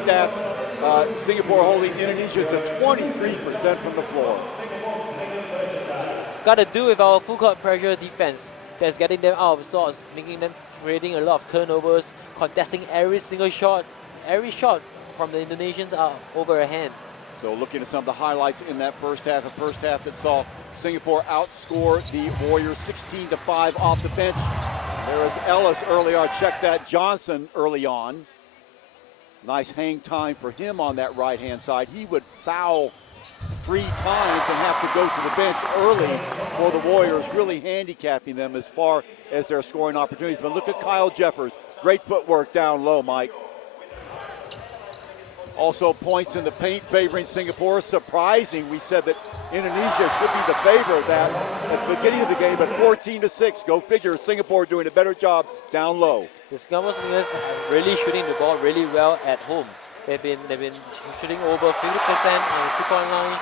stats, Singapore holding Indonesia to 23% from the floor. Got to do with our full court pressure defense that's getting them out of sorts, making them creating a lot of turnovers, contesting every single shot. Every shot from the Indonesians are over a hand. So looking at some of the highlights in that first half, a first half that saw Singapore outscore the Warriors 16-5 off the bench. There is Ellis early on. Check that. Johnson early on. Nice hang time for him on that right-hand side. He would foul 3 times and have to go to the bench early for the Warriors, really handicapping them as far as their scoring opportunities. But look at Kyle Jeffers. Great footwork down low, Mike. Also points in the paint favoring Singapore. Surprising, we said that Indonesia should be the favorite of that at the beginning of the game, but 14-6. Go figure, Singapore doing a better job down low. The Singapore Slingers are really shooting the ball really well at home. They've been shooting over 50% on the three-point line,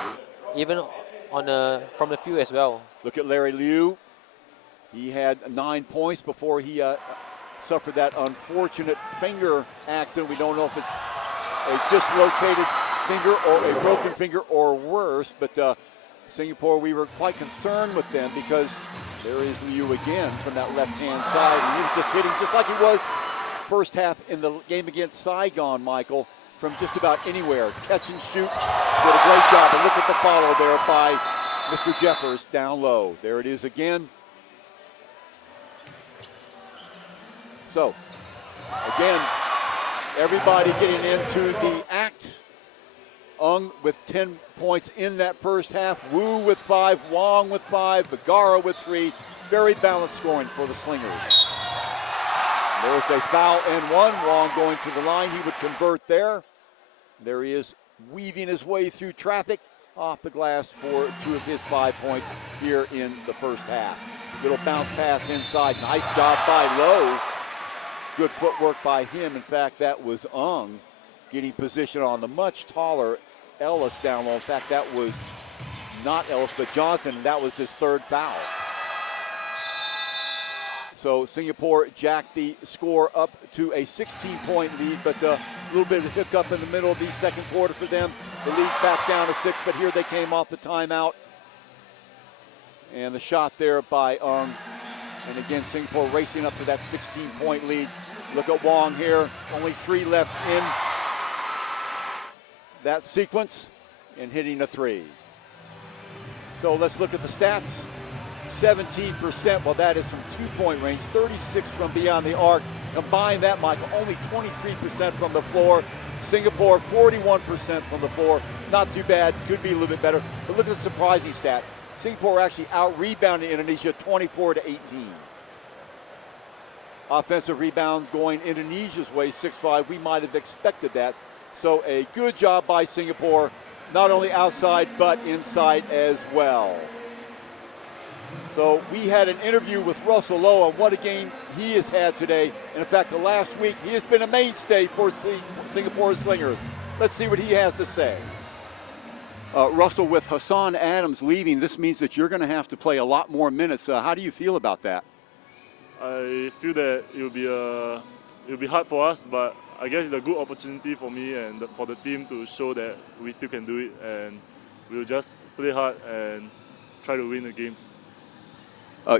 even on from the field as well. Look at Larry Liu. He had 9 points before he suffered that unfortunate finger accident. We don't know if it's a dislocated finger or a broken finger or worse, but Singapore, we were quite concerned with them because there is Liu again from that left-hand side. And he was just hitting just like he was first half in the game against Saigon, Michael, from just about anywhere. Catch and shoot, did a great job. And look at the follow there by Mr. Jeffers down low. There it is again. So, again, everybody getting into the act. Ung with 10 points in that first half. Wu with 5, Wong with 5, Bagara with 3. Very balanced scoring for the Slingers. There's a foul and one. Wong going to the line. He would convert there. There he is weaving his way through traffic off the glass for 2 of his 5 points here in the first half. Little bounce pass inside. Nice job by Lowe. Good footwork by him. In fact, that was Ung getting position on the much taller Ellis down low. In fact, that was not Ellis, but Johnson. That was his 3rd foul. So Singapore jacked the score up to a 16-point lead, but a little bit of a hiccup in the middle of the second quarter for them. The lead back down to 6, but here they came off the timeout. And the shot there by Ung. And again, Singapore racing up to that 16-point lead. Look at Wong here. Only 3 left in that sequence and hitting a 3. So let's look at the stats. 17%, well, that is from 2-point range. 36 from beyond the arc. Combine that, Michael, only 23% from the floor. Singapore, 41% from the floor. Not too bad. Could be a little bit better. But look at the surprising stat. Singapore actually out-rebounded Indonesia 24-18. Offensive rebounds going Indonesia's way, 6-5. We might have expected that. So a good job by Singapore, not only outside but inside as well. So we had an interview with Russell Lowe on what a game he has had today. And in fact, the last week, he has been a mainstay for Singapore Slingers. Let's see what he has to say. Russell, with Hassan Adams leaving, this means that you're going to have to play a lot more minutes. How do you feel about that? I feel that it'll be hard for us, but I guess it's a good opportunity for me and for the team to show that we still can do it, and we'll just play hard and try to win the games.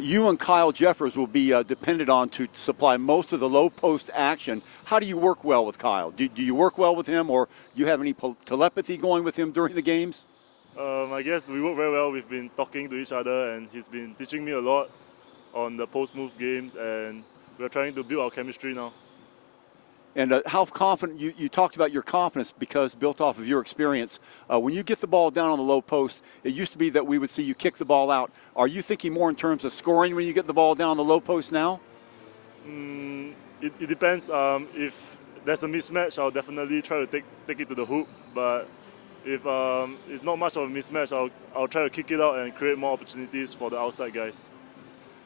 You and Kyle Jeffers will be depended on to supply most of the low post action. How do you work well with Kyle? Do you work well with him, or do you have any telepathy going with him during the games? I guess we work very well. We've been talking to each other, and he's been teaching me a lot on the post-move games, and we're trying to build our chemistry now. And how confident, you talked about your confidence because built off of your experience. When you get the ball down on the low post, it used to be that we would see you kick the ball out. Are you thinking more in terms of scoring when you get the ball down on the low post now? It depends. If there's a mismatch, I'll definitely try to take it to the hoop. But if it's not much of a mismatch, I'll try to kick it out and create more opportunities for the outside guys.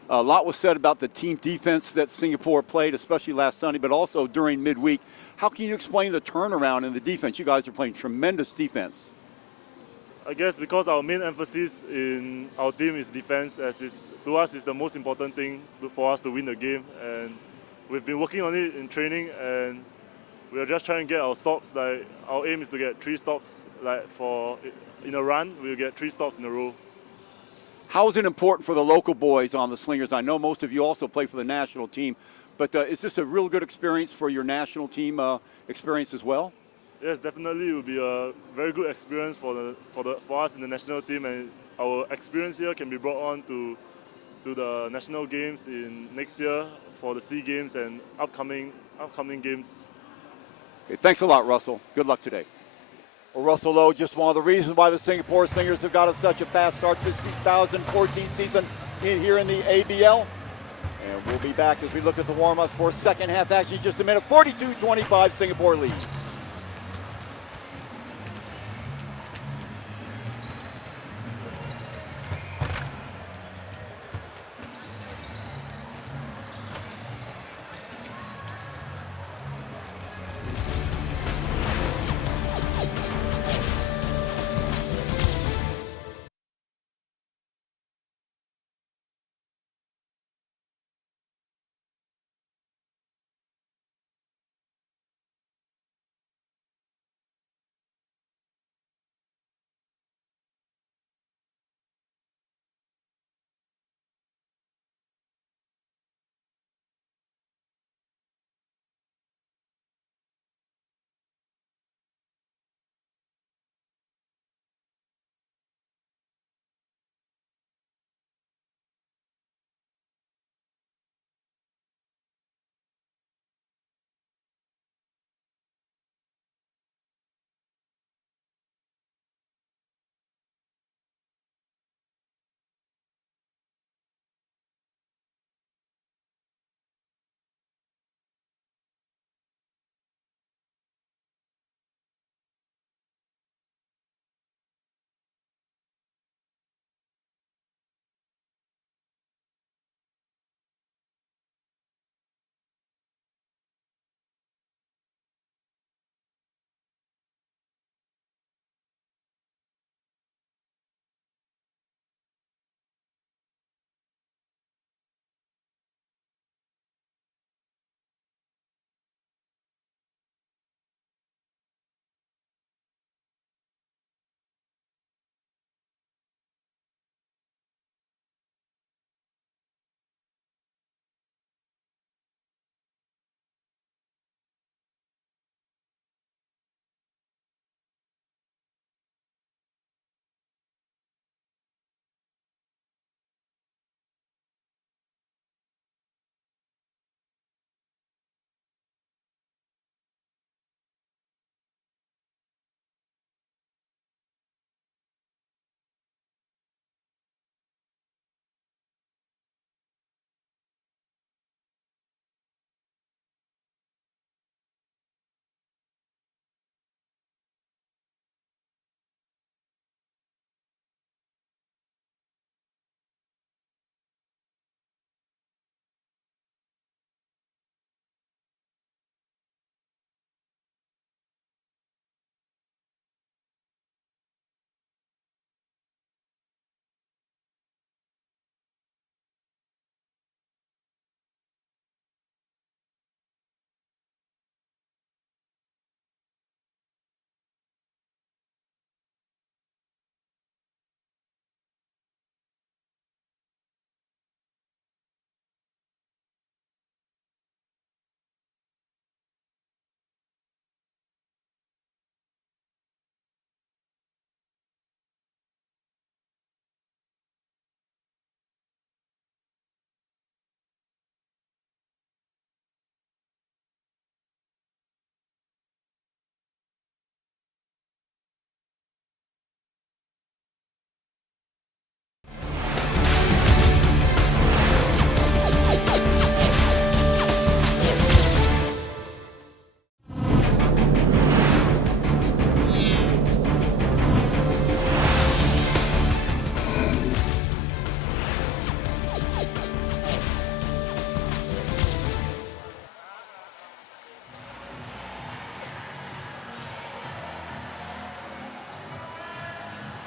A lot was said about the team defense that Singapore played, especially last Sunday, but also during midweek. How can you explain the turnaround in the defense? You guys are playing tremendous defense. I guess because our main emphasis in our team is defense, as to us is the most important thing for us to win the game. And we've been working on it in training, and we are just trying to get our stops. Like our aim is to get 3 stops. Like in a run, we'll get 3 stops in a row. How is it important for the local boys on the Slingers? I know most of you also play for the national team, but is this a real good experience for your national team experience as well? Yes, definitely, it will be a very good experience for us in the national team, and our experience here can be brought on to the national games in next year for the SEA Games and upcoming games. Okay, thanks a lot, Russell. Good luck today. Well, Russell Lowe, just one of the reasons why the Singapore Slingers have got such a fast start this 2014 season here in the ABL. And we'll be back as we look at the warm-ups for second half action in just a minute. 42-25 Singapore lead.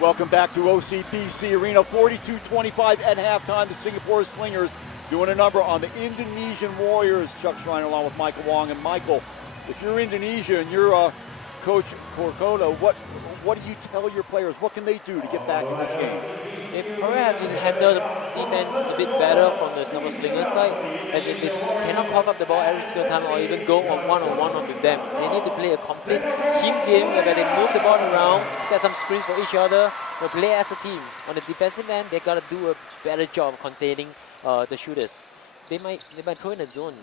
Welcome back to OCBC Arena. 42-25 at halftime. The Singapore Slingers doing a number on the Indonesian Warriors. Chuck Schreiner along with Michael Wong. And Michael, if you're Indonesia and you're Coach Korkoda, what do you tell your players? What can they do to get back in this game? They probably have to handle the defense a bit better from the Singapore Slingers side, as if they cannot cough up the ball every single time or even go on one-on-one with them. They need to play a complete team game where they move the ball around, set some screens for each other, or play as a team. On the defensive end, they got to do a better job of containing the shooters. They might throw in a zone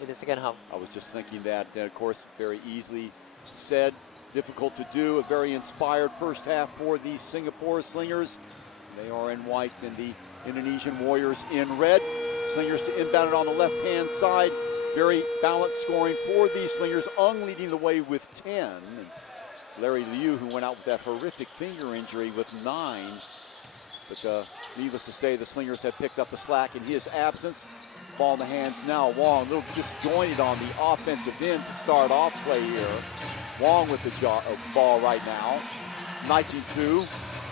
in the second half. I was just thinking that, of course, very easily said, difficult to do. A very inspired first half for the Singapore Slingers. They are in white and the Indonesian Warriors in red. Slingers to inbound it on the left-hand side. Very balanced scoring for the Slingers. Ung leading the way with 10. And Larry Liu, who went out with that horrific finger injury, with 9. But needless to say, the Slingers have picked up the slack in his absence. Ball in the hands now. Wong, a little disjointed on the offensive end to start off play here. Wong with the ball right now. Nike 2.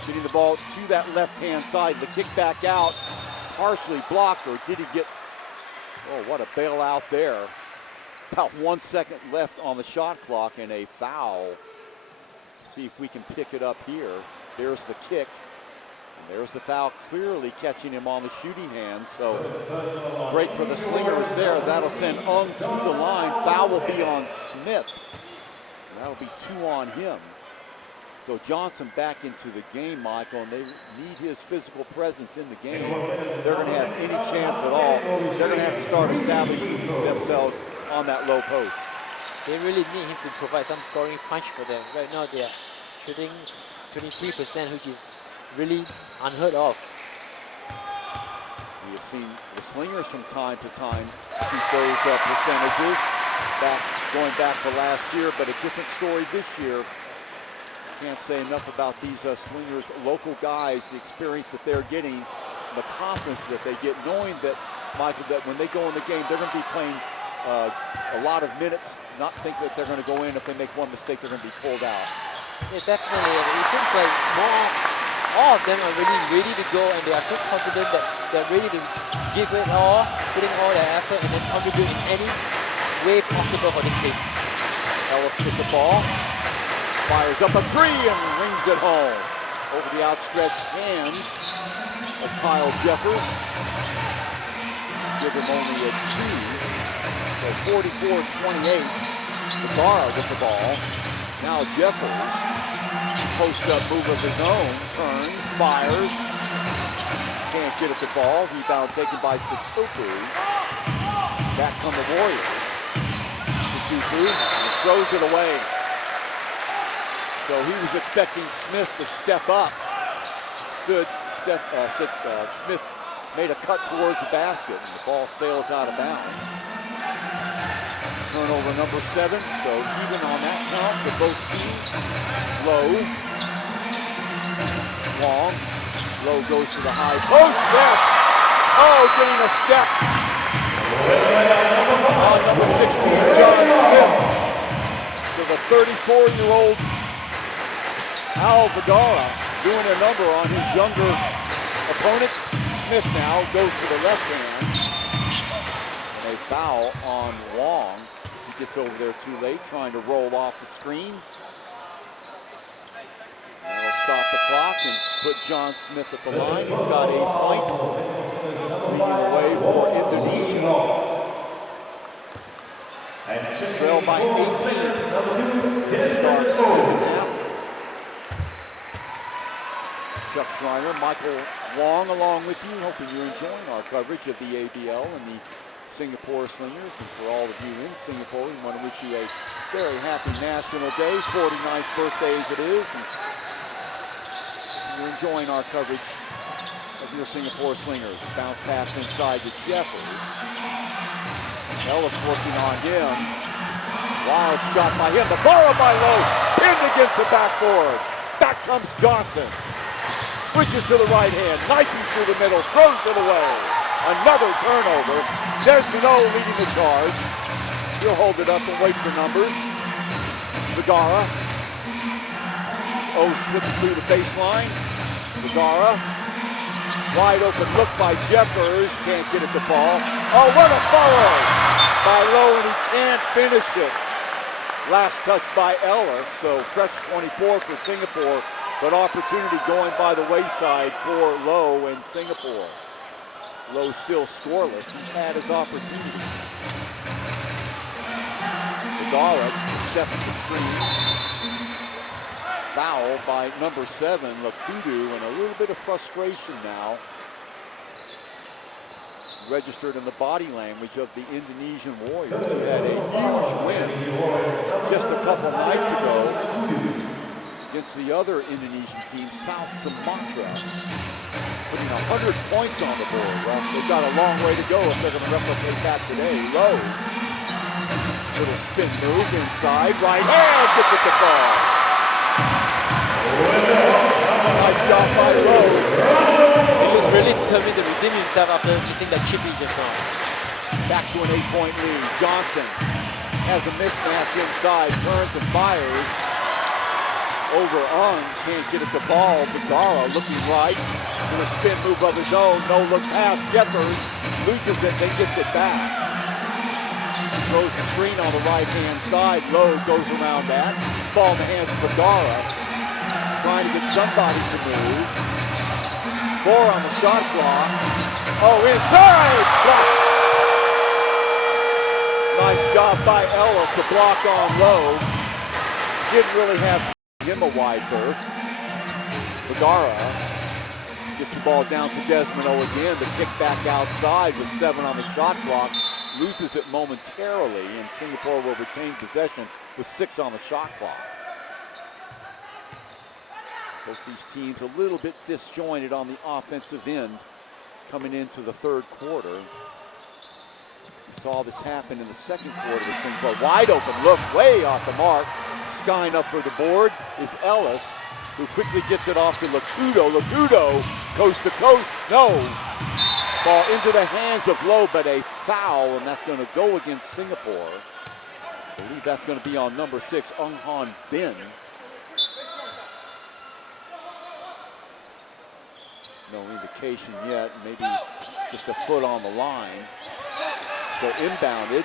Getting the ball to that left-hand side. The kick back out, partially blocked, or did he get, oh, what a bailout there. About 1 second left on the shot clock and a foul. See if we can pick it up here. There's the kick, and there's the foul, clearly catching him on the shooting hand. So great for the Slingers there. That'll send Ung to the line. Foul will be on Smith. That'll be 2 on him. So Johnson back into the game, Michael, and they need his physical presence in the game. They're going to have any chance at all. They're going to have to start establishing themselves on that low post. They really need him to provide some scoring punch for them. Right now they are shooting 23%, which is really unheard of. We have seen the Slingers from time to time keep those percentages going back to last year, but a different story this year. Can't say enough about these Slingers local guys, the experience that they're getting, the confidence that they get, knowing that, Michael, that when they go in the game, they're going to be playing a lot of minutes, not think that they're going to go in. If they make one mistake, they're going to be pulled out. Yeah, definitely. It seems like all of them are really ready to go, and they are so confident that they're ready to give it all, putting all their effort, and then contribute in any way possible for this team. Ellis with the ball. Fires up a 3 and rings it home. Over the outstretched hands of Kyle Jeffers. Give him only a 2. So 44-28. Ibarra with the ball. Now Jeffers. Post-up move of his own. Turns, fires. Can't get at the ball. Rebound taken by Satoku. Back come the Warriors. Satoku throws it away. So he was expecting Smith to step up. Smith made a cut towards the basket, and the ball sails out of bounds. Turnover number 7, so even on that count for both teams. Low. Wong. Low goes to the high post. Yes! Oh, getting a step. On number 16, John Smith. So the 34-year-old Al Vidara doing a number on his younger opponent. Smith now goes to the left hand. And a foul on Wong as he gets over there too late, trying to roll off the screen. That'll stop the clock and put John Smith at the line. He's got 8 points. Leading the way for Indonesia. Trail by 18. Start the second half. Chuck Schreiner, Michael Wong along with you, hoping you're enjoying our coverage of the ABL and the Singapore Slingers. And for all of you in Singapore, we want to wish you a very happy National Day, 49th birthday as it is. And you're enjoying our coverage of your Singapore Slingers. Bounce pass inside to Jeffers. Ellis working on him. Wild shot by him. The borrow by Lowe, pinned against the backboard. Back comes Johnson. Switches to the right hand, Nike through the middle, throws it away. Another turnover. There's Minot leading the charge. He'll hold it up and wait for numbers. Vidara O slips through the baseline. Vergara. Wide open look by Jeffers. Can't get it to fall. Oh, what a follow by Lowe, and he can't finish it. Last touch by Ellis, so fresh 24 for Singapore, but opportunity going by the wayside for Lowe and Singapore. Lowe still scoreless. He's had his opportunity. Vergara accepts the screen. Foul by number 7, Lakudu, and a little bit of frustration now registered in the body language of the Indonesian Warriors, who had a huge win just a couple nights ago against the other Indonesian team, South Sumatra, putting 100 points on the board. Well, they've got a long way to go if they're going to replicate that today. Lowe, little spin move inside, right hand, gets it to fall. Nice job by Lowe. He was really determined to redeem himself after missing that chippy just now. Back to an 8-point lead. Johnson has a mismatch inside, turns and fires. Over on, can't get it to ball. Vergara looking right, with a spin move of his own. No look pass. Jeffers loses it, then gets it back. Throws the screen on the right-hand side. Lowe goes around that. Ball in the hands of Vergara. Trying to get somebody to move. 4 on the shot clock. Oh, inside! Block. Nice job by Ellis to block on Lowe. Didn't really have to give him a wide berth. Vergara gets the ball down to Desmond O again. The kick back outside with 7 on the shot clock. Loses it momentarily, and Singapore will retain possession with 6 on the shot clock. Both these teams a little bit disjointed on the offensive end coming into the third quarter. We saw this happen in the second quarter with Singapore. Wide open look, way off the mark. Skying up for the board is Ellis, who quickly gets it off to Lakudo. Lakudo, coast to coast, no. Ball into the hands of Lowe, but a foul, and that's going to go against Singapore. I believe that's going to be on number 6, Ung Han Bin. No indication yet, maybe just a foot on the line. So inbounded,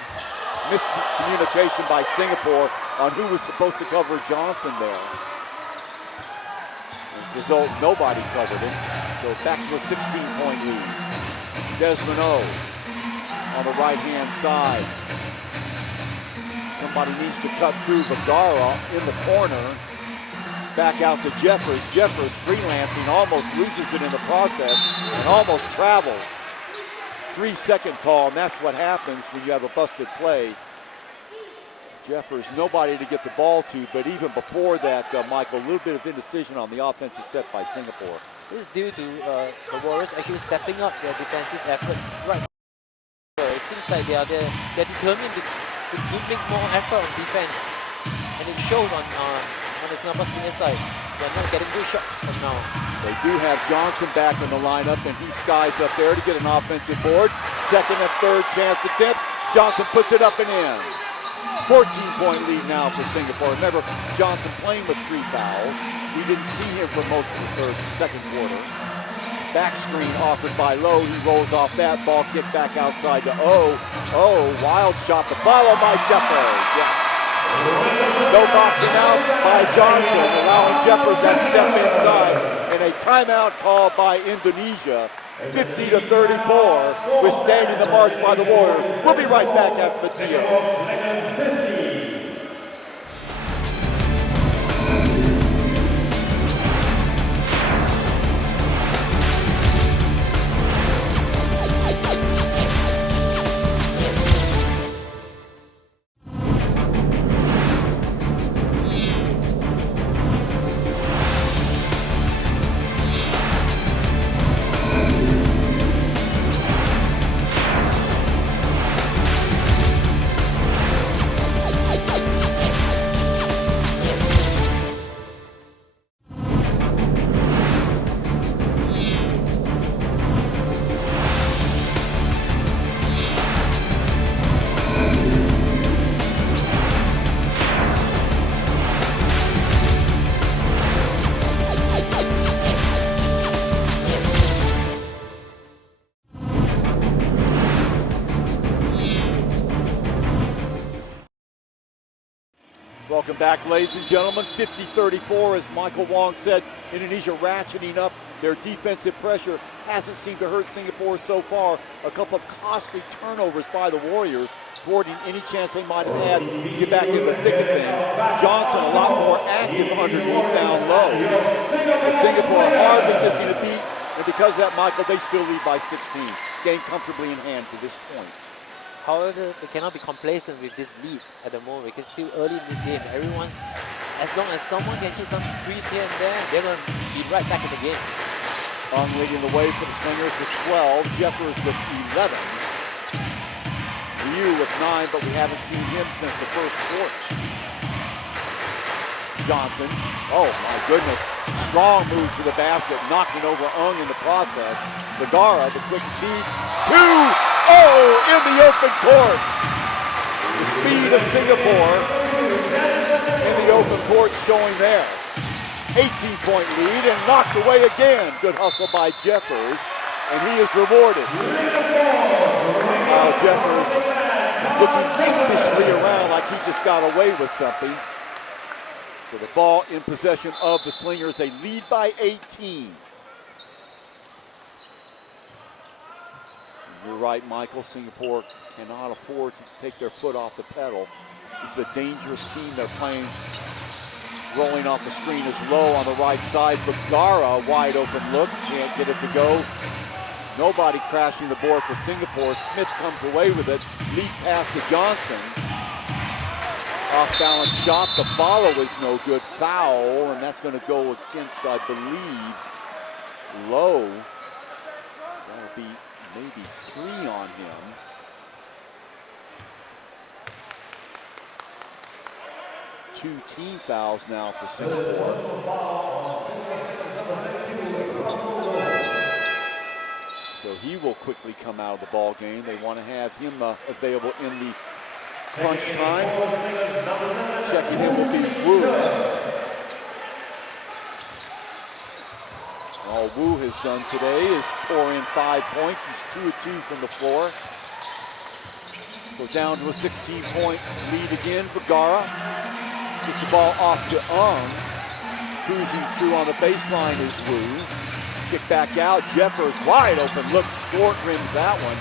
miscommunication by Singapore on who was supposed to cover Johnson there. As a result, nobody covered him. So back to a 16-point lead. Desmond O on the right-hand side. Somebody needs to cut through Vergara in the corner. Back out to Jeffers. Jeffers freelancing, almost loses it in the process and almost travels. 3-second call, and that's what happens when you have a busted play. Jeffers, nobody to get the ball to, but even before that, Michael, a little bit of indecision on the offensive set by Singapore. This is due to the Warriors actually stepping up their defensive effort right. It seems like they're determined to make more effort on defense, and it shows on the Singapore Slingers side. They're not getting good shots from now. They do have Johnson back in the lineup, and he skies up there to get an offensive board. Second and third chance to tip. Johnson puts it up and in. 14-point lead now for Singapore. Remember, Johnson playing with 3 fouls. We didn't see him for most of the second quarter. Back screen offered by Lowe. He rolls off that ball, kick back outside to O. Wild shot to follow by Jeffers. Yeah. No boxing out by Johnson, allowing Jeffers that step inside, and a timeout call by Indonesia. 50-34, withstanding the march by the Warriors. We'll be right back after the TO. Welcome back, ladies and gentlemen. 50-34, as Michael Wong said. Indonesia ratcheting up their defensive pressure. Hasn't seemed to hurt Singapore so far. A couple of costly turnovers by the Warriors, thwarting any chance they might have had to get back in the thick of things. Johnson a lot more active underneath down low. But Singapore hardly missing a beat, and because of that, Michael, they still lead by 16. Game comfortably in hand to this point. However, they cannot be complacent with this lead at the moment because still early in this game. Everyone's, as long as someone can hit some threes here and there, they're going to be right back in the game. Ong leading the way for the Slingers with 12, Jeffers with 11. Liu with 9, but we haven't seen him since the first quarter. Johnson, oh my goodness, strong move to the basket, knocking over Ong in the process. Vergara, the quick feed, 2! Oh, in the open court. The speed of Singapore in the open court showing there. 18-point lead and knocked away again. Good hustle by Jeffers, and he is rewarded. Jeffers looking sheepishly around like he just got away with something. So the ball in possession of the Slingers. They lead by 18. You're right, Michael. Singapore cannot afford to take their foot off the pedal. This is a dangerous team they're playing. Rolling off the screen is low on the right side. Vergara, wide open look, can't get it to go. Nobody crashing the board for Singapore. Smith comes away with it. Lead pass to Johnson. Off balance shot. The follow is no good. Foul, and that's going to go against, I believe, Lowe. That'll be maybe 3 on him. Two team fouls now for Singapore. So he will quickly come out of the ball game. They want to have him available in the crunch time. Checking in will be Wu. All Wu has done today is pour in 5 points. He's 2 of 2 from the floor. So down to a 16-point lead again. Vergara gets the ball off to Cruising through on the baseline is Wu. Kick back out. Jeffers wide open. Look, short rims that one.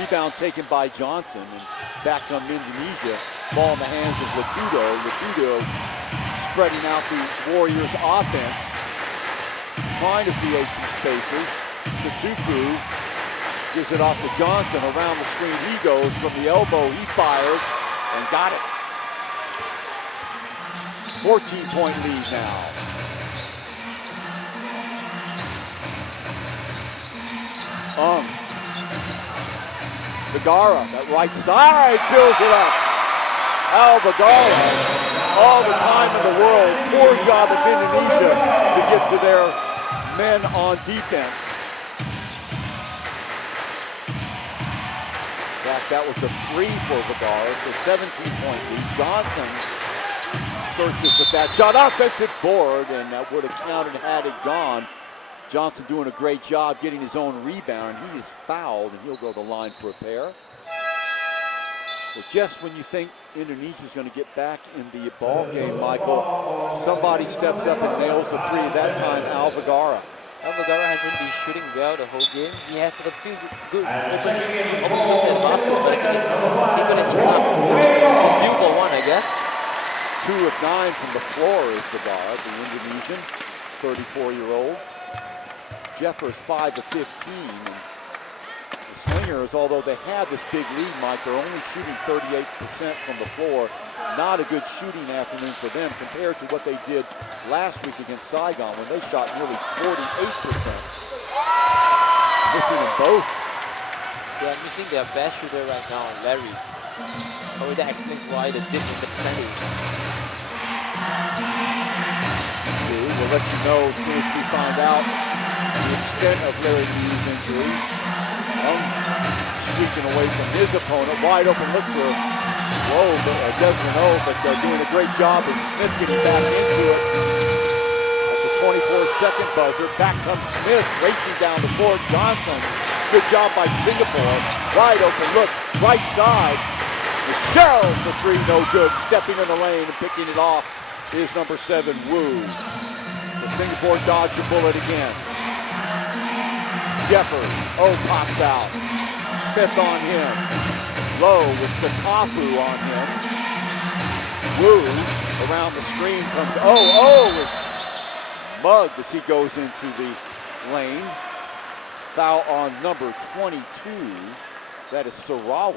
Rebound taken by Johnson. And back comes Indonesia. Ball in the hands of Lakudo. Lakudo spreading out the Warriors' offense. Trying to create some spaces. Satuku gives it off to Johnson. Around the screen he goes. From the elbow he fires and got it. 14-point lead now. Vergara, that right side, fills it up. Vergara, all the time in the world. Poor job of Indonesia to get to their men on defense. In fact, that was a free for Vergara, so 17-point lead. Johnson searches with that shot, offensive board, and that would have counted had it gone. Johnson doing a great job getting his own rebound. He is fouled, and he'll go to the line for a pair. Well, just when you think Indonesia's going to get back in the ball game, Michael, somebody steps up and nails the three. That time, Vergara. Vergara hasn't been shooting well the whole game. He has a few good open looks at basket, but he couldn't hit some. He's due for one, I guess. 2 of 9 from the floor is Vergara, the Indonesian, 34-year-old. Jeffers 5 of 15. And the Slingers, although they have this big lead, Mike, they're only shooting 38% from the floor. Not a good shooting afternoon for them compared to what they did last week against Saigon when they shot nearly 48%. Missing them both. They are missing their best shooter right now, Larry. Probably that explains why the dip in the percentage. We'll let you know as soon as we find out the extent of Larry Liu's injury. Streaking away from his opponent. Wide open look for Desmond O, but doing a great job as Smith getting back into it. That's a 24-second buzzer. Back comes Smith racing down the court. Johnson, good job by Singapore. Wide open look, right side. Michelle for three, no good. Stepping in the lane and picking it off is number 7, Wu. So Singapore dodged the bullet again. Jeffers, pops out. Smith on him. Low with Satapu on him. Wu around the screen comes, is mugged as he goes into the lane. Foul on number 22. That is Sarawi.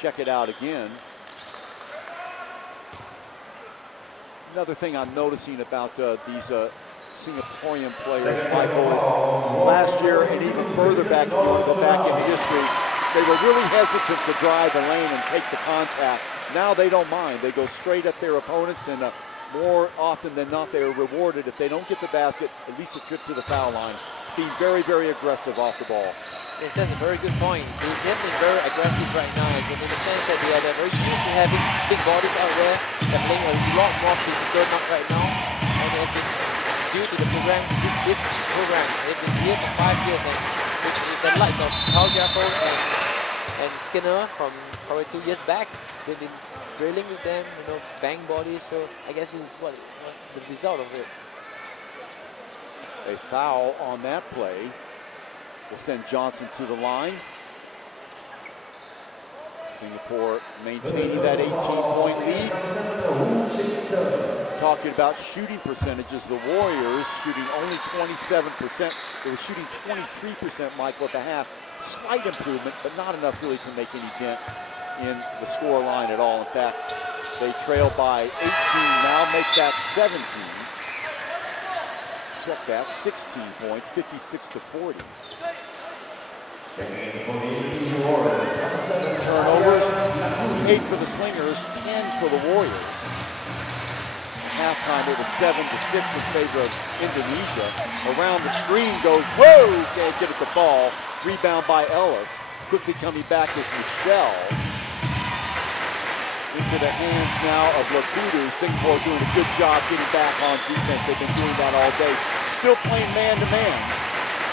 Check it out again. Another thing I'm noticing about these Singaporean players, Michael, is last year and even further back, if you want to go back in history, they were really hesitant to drive the lane and take the contact. Now they don't mind. They go straight at their opponents, and more often than not, they are rewarded if they don't get the basket, at least a trip to the foul line. Being very, very aggressive off the ball. Yes, that's a very good point. They've been very aggressive right now, in the sense that they're very used to having big bodies out there. They're playing a lot more physical right now, and it has been due to the program. This program, they've been here for 5 years, and with the likes of Carl Jeffel and Skinner from probably 2 years back, they've been drilling with them, bang bodies. So I guess this is what the result of it. A foul on that play will send Johnson to the line. Singapore maintaining that 18-point lead. Talking about shooting percentages, the Warriors shooting only 27%. They were shooting 23%, Michael, at the half. Slight improvement, but not enough really to make any dent in the score line at all. In fact, they trail by 18, now make that 17. Check that, 16 points, 56-40. Turnovers, 8 for the Slingers, 10 for the Warriors. At halftime, it was 7-6 in favor of Indonesia. Around the screen goes, can't get at the ball. Rebound by Ellis. Quickly coming back is Michelle. Into the hands now of Lakudu. Singapore doing a good job getting back on defense. They've been doing that all day. Still playing man-to-man,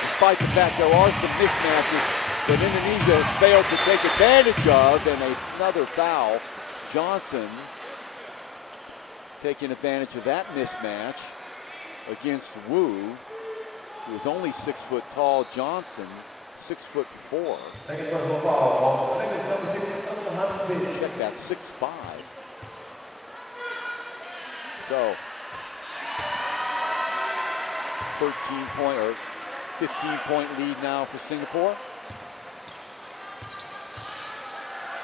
despite the fact there are some mismatches that Indonesia has failed to take advantage of, and another foul. Johnson taking advantage of that mismatch against Wu, who is only 6 foot tall. Johnson, 6'4". Second personal foul on Slingers number 6, Check that, 6'5". So 13-point or 15-point lead now for Singapore.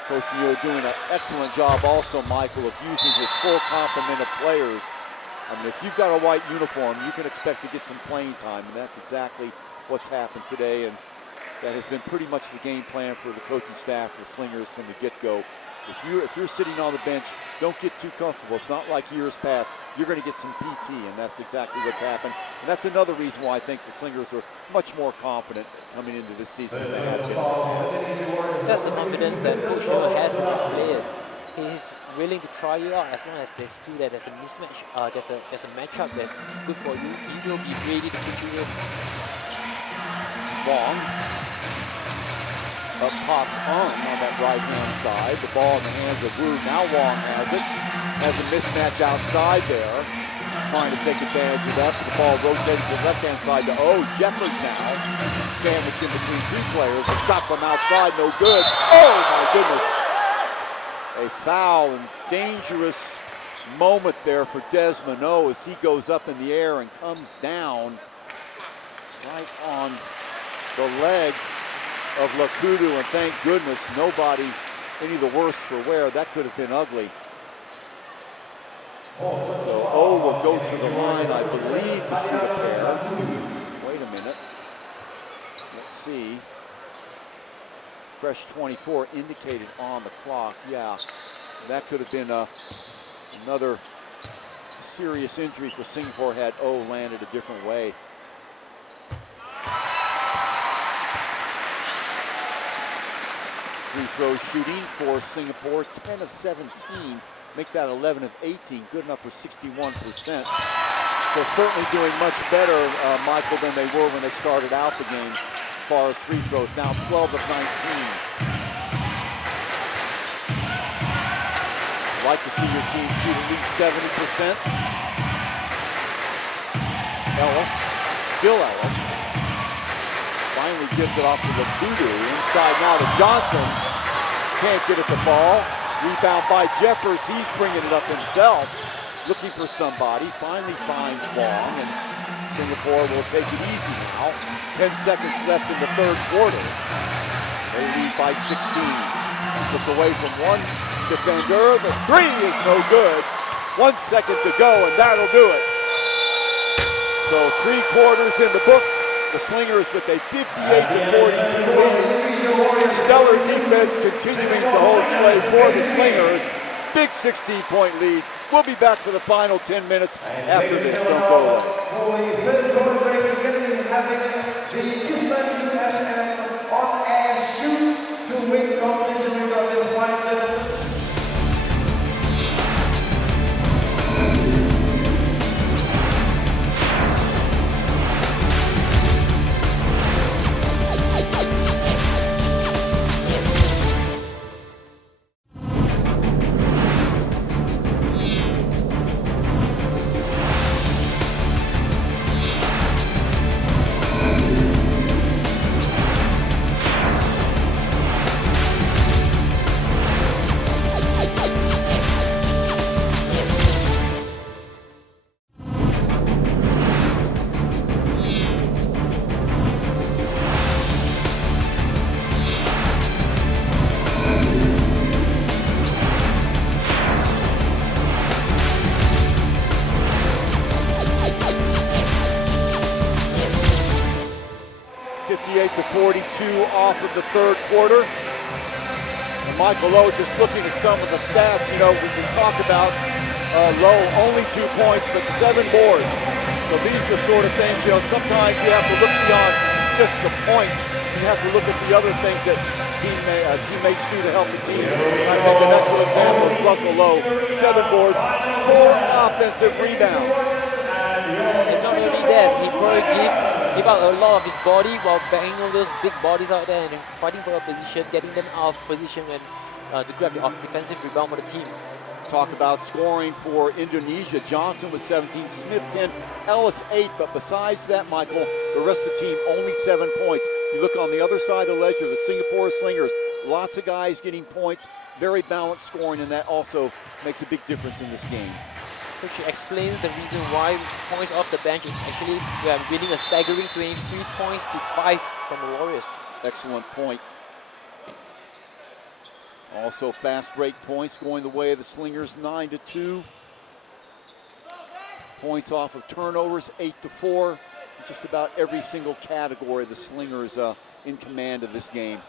Coach Neo doing an excellent job also, Michael, of using his full complement of players. I mean, if you've got a white uniform, you can expect to get some playing time, and that's exactly what's happened today, and that has been pretty much the game plan for the coaching staff, the Slingers, from the get-go. If you're sitting on the bench, don't get too comfortable. It's not like years past. You're going to get some PT, and that's exactly what's happened. And that's another reason why I think the Slingers were much more confident coming into this season than they have been. That's the confidence that Coach Neo has in his players. He's willing to try you out as long as they feel that there's a mismatch, there's a matchup that's good for you. He will be ready to put you in. Wong up tops on that right-hand side. The ball in the hands of Wu. Now Wong has it. Has a mismatch outside there. Trying to take advantage of that. The ball rotating to the left-hand side to Jeffers now. Sandwich in between 2 players. A shot from outside, no good. Oh my goodness. A foul and dangerous moment there for Desmond O as he goes up in the air and comes down right on the leg of Lakudu, and thank goodness nobody any the worse for wear. That could have been ugly. So O will go to the line, I believe, to shoot a pair. Wait a minute. Let's see. Fresh 24 indicated on the clock. Yeah, that could have been another serious injury for Singapore had O landed a different way. Free throw shooting for Singapore, 10 of 17. Make that 11 of 18, good enough for 61%. So certainly doing much better, Michael, than they were when they started out the game as far as free throws. Now 12 of 19. Like to see your team shoot at least 70%. Ellis, still Ellis. Finally gives it off to Lapudu. Inside now to Johnson. Can't get at the ball. Rebound by Jeffers. He's bringing it up himself. Looking for somebody. Finally finds Wong. And Singapore will take it easy now. 10 seconds left in the third quarter. They lead by 16. It's away from one defender. The three is no good. 1 second to go, and that'll do it. So 3 quarters in the books. The Slingers with a 58-42 lead. Stellar defense continuing to hold sway for the Slingers. Big 16-point lead. We'll be back for the final 10 minutes after this. Don't go away. For the third quarter break, we're going to be having the Eastern UFM on-air shoot to win competition. We've got this final. 58-42 off of the third quarter. And Michael Lowe just looking at some of the stats, you know, we can talk about Lowe only 2 points, but 7 boards. So these are the sort of things, you know, sometimes you have to look beyond just the points. You have to look at the other things that teammates do to help the team. And I think an excellent example is Russell Lowe, 7 boards, 4 offensive rebounds. And not only that, he probably give out a lot of his body while banging all those big bodies out there and fighting for a position, getting them out of position when to grab the defensive rebound for the team. Talk about scoring for Indonesia. Johnson with 17, Smith 10, Ellis 8. But besides that, Michael, the rest of the team only 7 points. You look on the other side of the ledger, the Singapore Slingers, lots of guys getting points, very balanced scoring, and that also makes a big difference in this game. Which explains the reason why points off the bench is actually winning a staggering 23 points to 5 from the Warriors. Excellent point. Also fast break points going the way of the Slingers, 9-2. Points off of turnovers, 8-4. Just about every single category the Slingers in command of this game.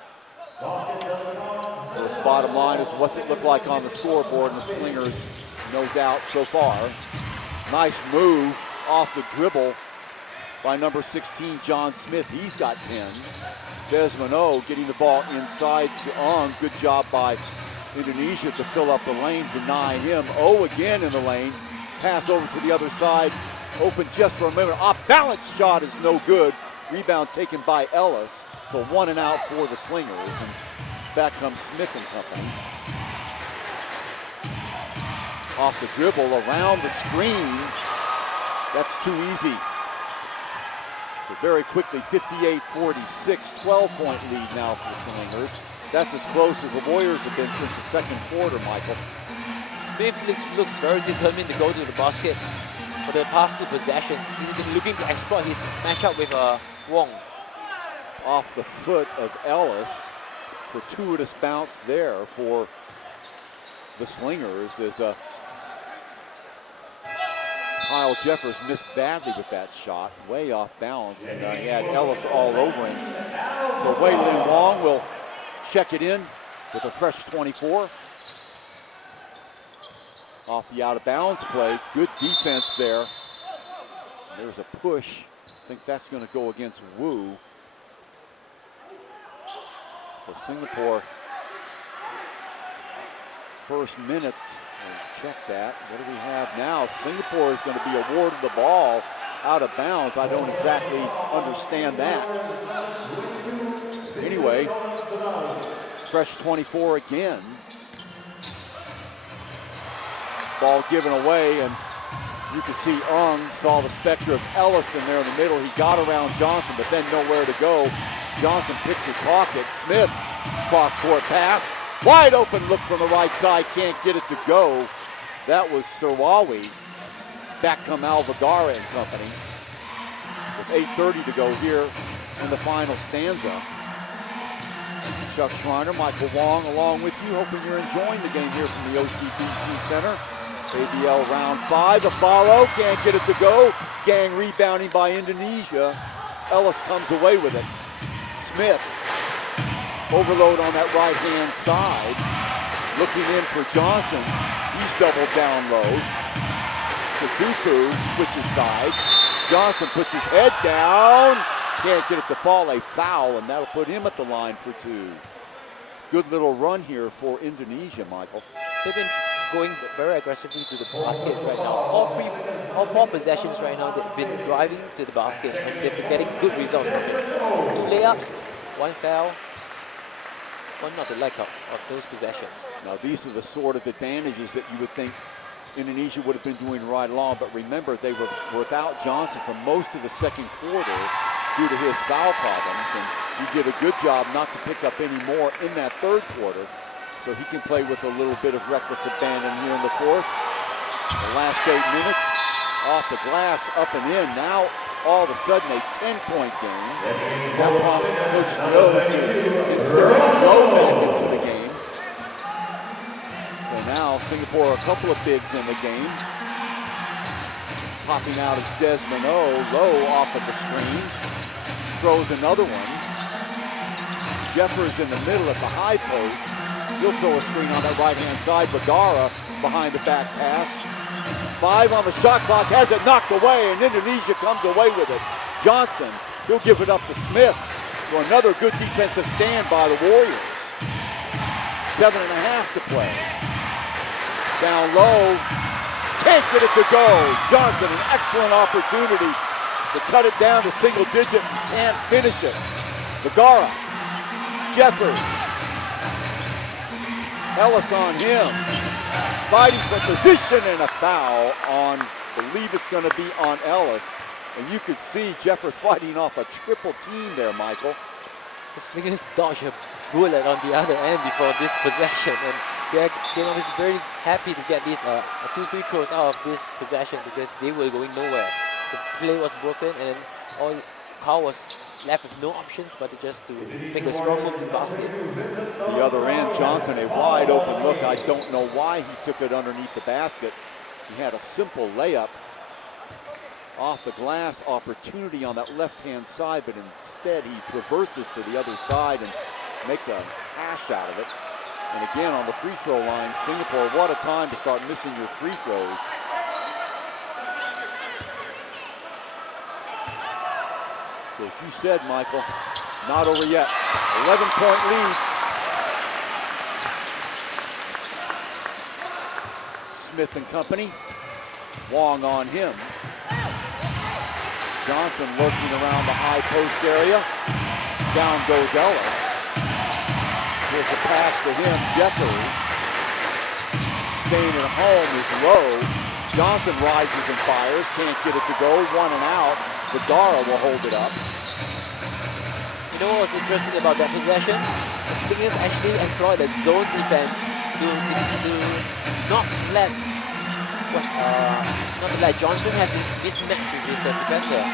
This bottom line is what's it look like on the scoreboard, and the Slingers, no doubt so far. Nice move off the dribble by number 16, John Smith. He's got 10. Desmond O getting the ball inside to Ong. Good job by Indonesia to fill up the lane, deny him. O again in the lane. Pass over to the other side. Open just for a minute. Off balance shot is no good. Rebound taken by Ellis. So 1 and out for the Slingers. And back comes Smith and company. Off the dribble, around the screen. That's too easy. So very quickly, 58-46, 12-point lead now for the Slingers. That's as close as the Warriors have been since the second quarter, Michael. Smith looks very determined to go to the basket for the past 2 possessions. He's been looking to exploit his matchup with Wong. Off the foot of Ellis. Fortuitous bounce there for the Slingers as Kyle Jeffers missed badly with that shot, way off balance, and he had Ellis all over him. So Wei-Lin Wong will check it in with a fresh 24. Off the out-of-bounds play, good defense there. There's a push. I think that's going to go against Wu. So Singapore, first minute. Check that. What do we have now? Singapore is going to be awarded the ball out of bounds. I don't exactly understand that. Anyway, fresh 24 again. Ball given away, and you can see saw the specter of Ellison there in the middle. He got around Johnson, but then nowhere to go. Johnson picks his pocket. Smith, cross-court pass. Wide open look from the right side. Can't get it to go. That was Sirwawi. Back come Alvagara and company. With 8:30 to go here in the final stanza. Chuck Schreiner, Michael Wong along with you. Hoping you're enjoying the game here from the OCBC Center. ABL round 5. The follow, can't get it to go. Gang rebounding by Indonesia. Ellis comes away with it. Smith, overload on that right-hand side. Looking in for Johnson. He's double down low. Satuku switches sides. Johnson puts his head down. Can't get it to fall. A foul, and that'll put him at the line for 2. Good little run here for Indonesia, Michael. They've been going very aggressively to the basket right now. All 4 possessions right now, they've been driving to the basket, and they've been getting good results from it. 2 layups, 1 foul, 1 not the like of those possessions. Now these are the sort of advantages that you would think Indonesia would have been doing right along, but remember they were without Johnson for most of the second quarter due to his foul problems, and he did a good job not to pick up any more in that third quarter, so he can play with a little bit of reckless abandon here in the fourth. The last 8 minutes, off the glass, up and in. Now all of a sudden a 10-point game. That prompts Coach No to insert Rowe back into the game. So now Singapore, a couple of bigs in the game. Popping out is Desmond O. Low off of the screen. Throws another one. Jeffers in the middle at the high post. He'll throw a screen on that right-hand side. Bagara behind the back pass. 5 on the shot clock, has it knocked away, and Indonesia comes away with it. Johnson, he'll give it up to Smith for another good defensive stand by the Warriors. 7.5 to play. Down low, can't get it to go. Johnson, an excellent opportunity to cut it down to single digit, can't finish it. Bagara, Jeffers, Ellis on him. Fighting for position, and a foul on, believe it's going to be on Ellis. And you could see Jeffers fighting off a triple team there, Michael. The Slingers dodged a bullet on the other end before this possession, and they're very happy to get these 2 free throws out of this possession because they were going nowhere. The play was broken, and all Carl was left with no options but just to make a strong move to the basket. The other end, Johnson, a wide open look. I don't know why he took it underneath the basket. He had a simple layup off the glass opportunity on that left-hand side, but instead he traverses to the other side and makes a hash out of it. And again, on the free throw line, Singapore, what a time to start missing your free throws. So as you said, Michael, not over yet. 11-point lead. Smith and company. Wong on him. Johnson lurking around the high post area. Down goes Ellis. Here's a pass to him, Jeffers. Staying at home is low. Johnson rises and fires, can't get it to go, 1 and out. Bagara will hold it up. You know what was interesting about that possession? The Slingers actually employed a zone defense to not let Johnson have this mismatch with his defender.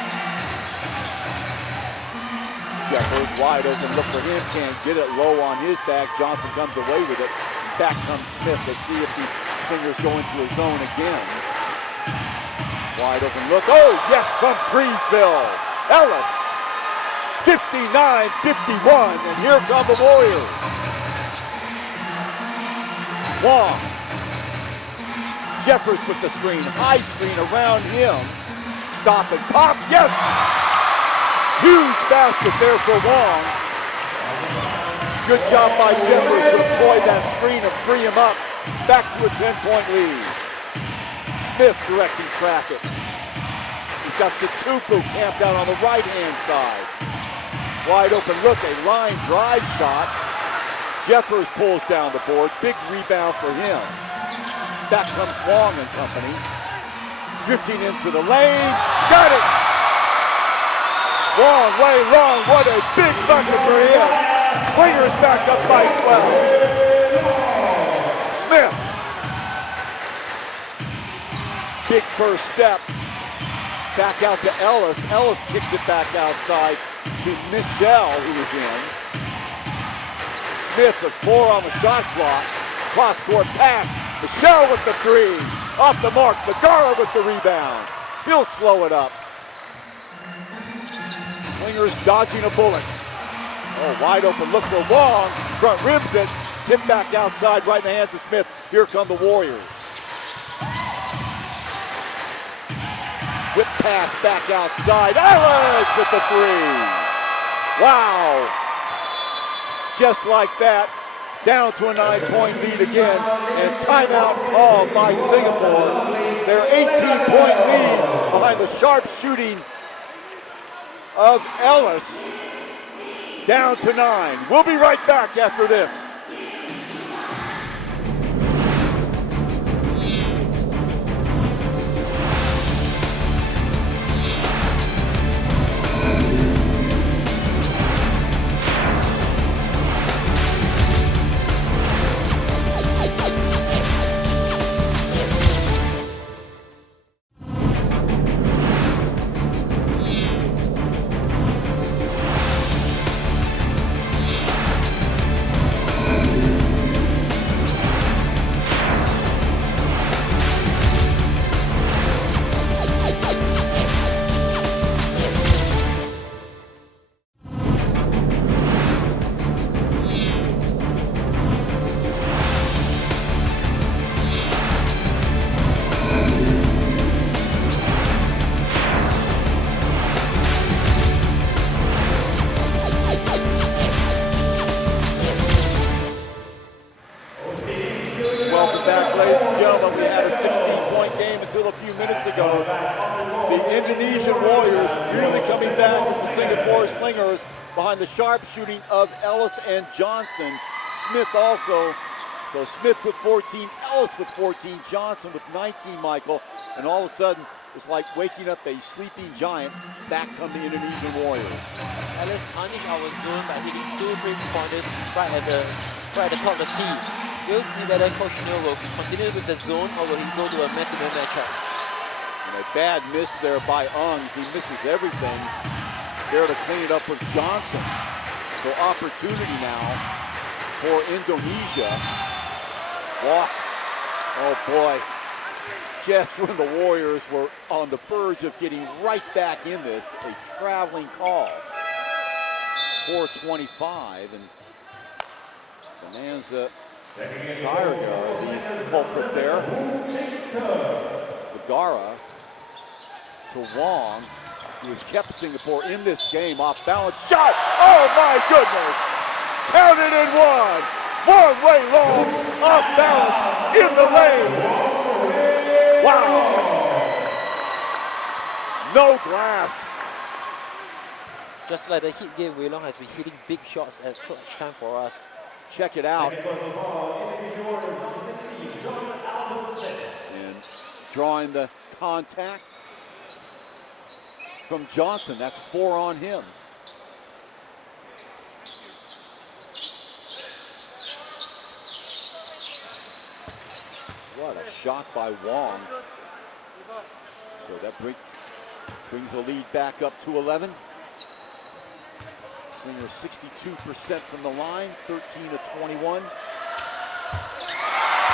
Jeffers wide open, look for him, can't get it, low on his back. Johnson comes away with it. Back comes Smith. Let's see if the Slingers go into a zone again. Wide open look. Oh, yes, from Freesville. Ellis, 59-51, and here come the Warriors. Wong. Jeffers with the screen. High screen around him. Stop and pop. Yes! Huge basket there for Wong. Good job by Jeffers to employ that screen and free him up. Back to a 10-point lead. Smith directing traffic. He's got Satuku camped out on the right-hand side. Wide open look, a line drive shot. Jeffers pulls down the board. Big rebound for him. Back comes Wong and company. Drifting into the lane. Got it! Long way long. What a big bucket for him. Slingers back up by 12. Smith. Big first step. Back out to Ellis. Ellis kicks it back outside to Michelle, who was in. Smith with 4 on the shot clock. Cross-court pass. Michelle with the 3. Off the mark. Vergara with the rebound. He'll slow it up. Slingers dodging a bullet. Oh, wide open look for Wong. Front rims it. Tip back outside right in the hands of Smith. Here come the Warriors. Whip pass back outside. Ellis with the 3. Wow. Just like that. Down to a 9-point lead again. And timeout called by Singapore. Their 18-point lead behind the sharp shooting of Ellis. Down to 9. We'll be right back after this. Welcome back, ladies and gentlemen. We had a 16-point game until a few minutes ago. The Indonesian Warriors really coming back with the Singapore Slingers behind the sharp shooting of Ellis and Johnson. Smith also. So Smith with 14, Ellis with 14, Johnson with 19, Michael. And all of a sudden, it's like waking up a sleeping giant. Back come the Indonesian Warriors. Ellis punished our zone by hitting 2 3-pointers right at the top of the tee. We'll see whether Coach Neil will continue with the zone or will he go to a man-to-man matchup. And a bad miss there by Ung. He misses everything. There to clean it up with Johnson. So opportunity now for Indonesia. Walk. Oh boy. Just when the Warriors were on the verge of getting right back in this, a traveling call. 4:25 and Bonanza Syriga, the culprit there. Vergara to Wong, who has kept Singapore in this game. Off balance shot. Oh my goodness! Counted in 1. One way long. Off balance in the lane. Wow! No glass. Just like the Heat game, Wei Long has been hitting big shots at clutch time for us. Check it out. And drawing the contact from Johnson. That's 4 on him. What a shot by Wong. So that brings the lead back up to 11. Slingers 62% from the line, 13 to 21.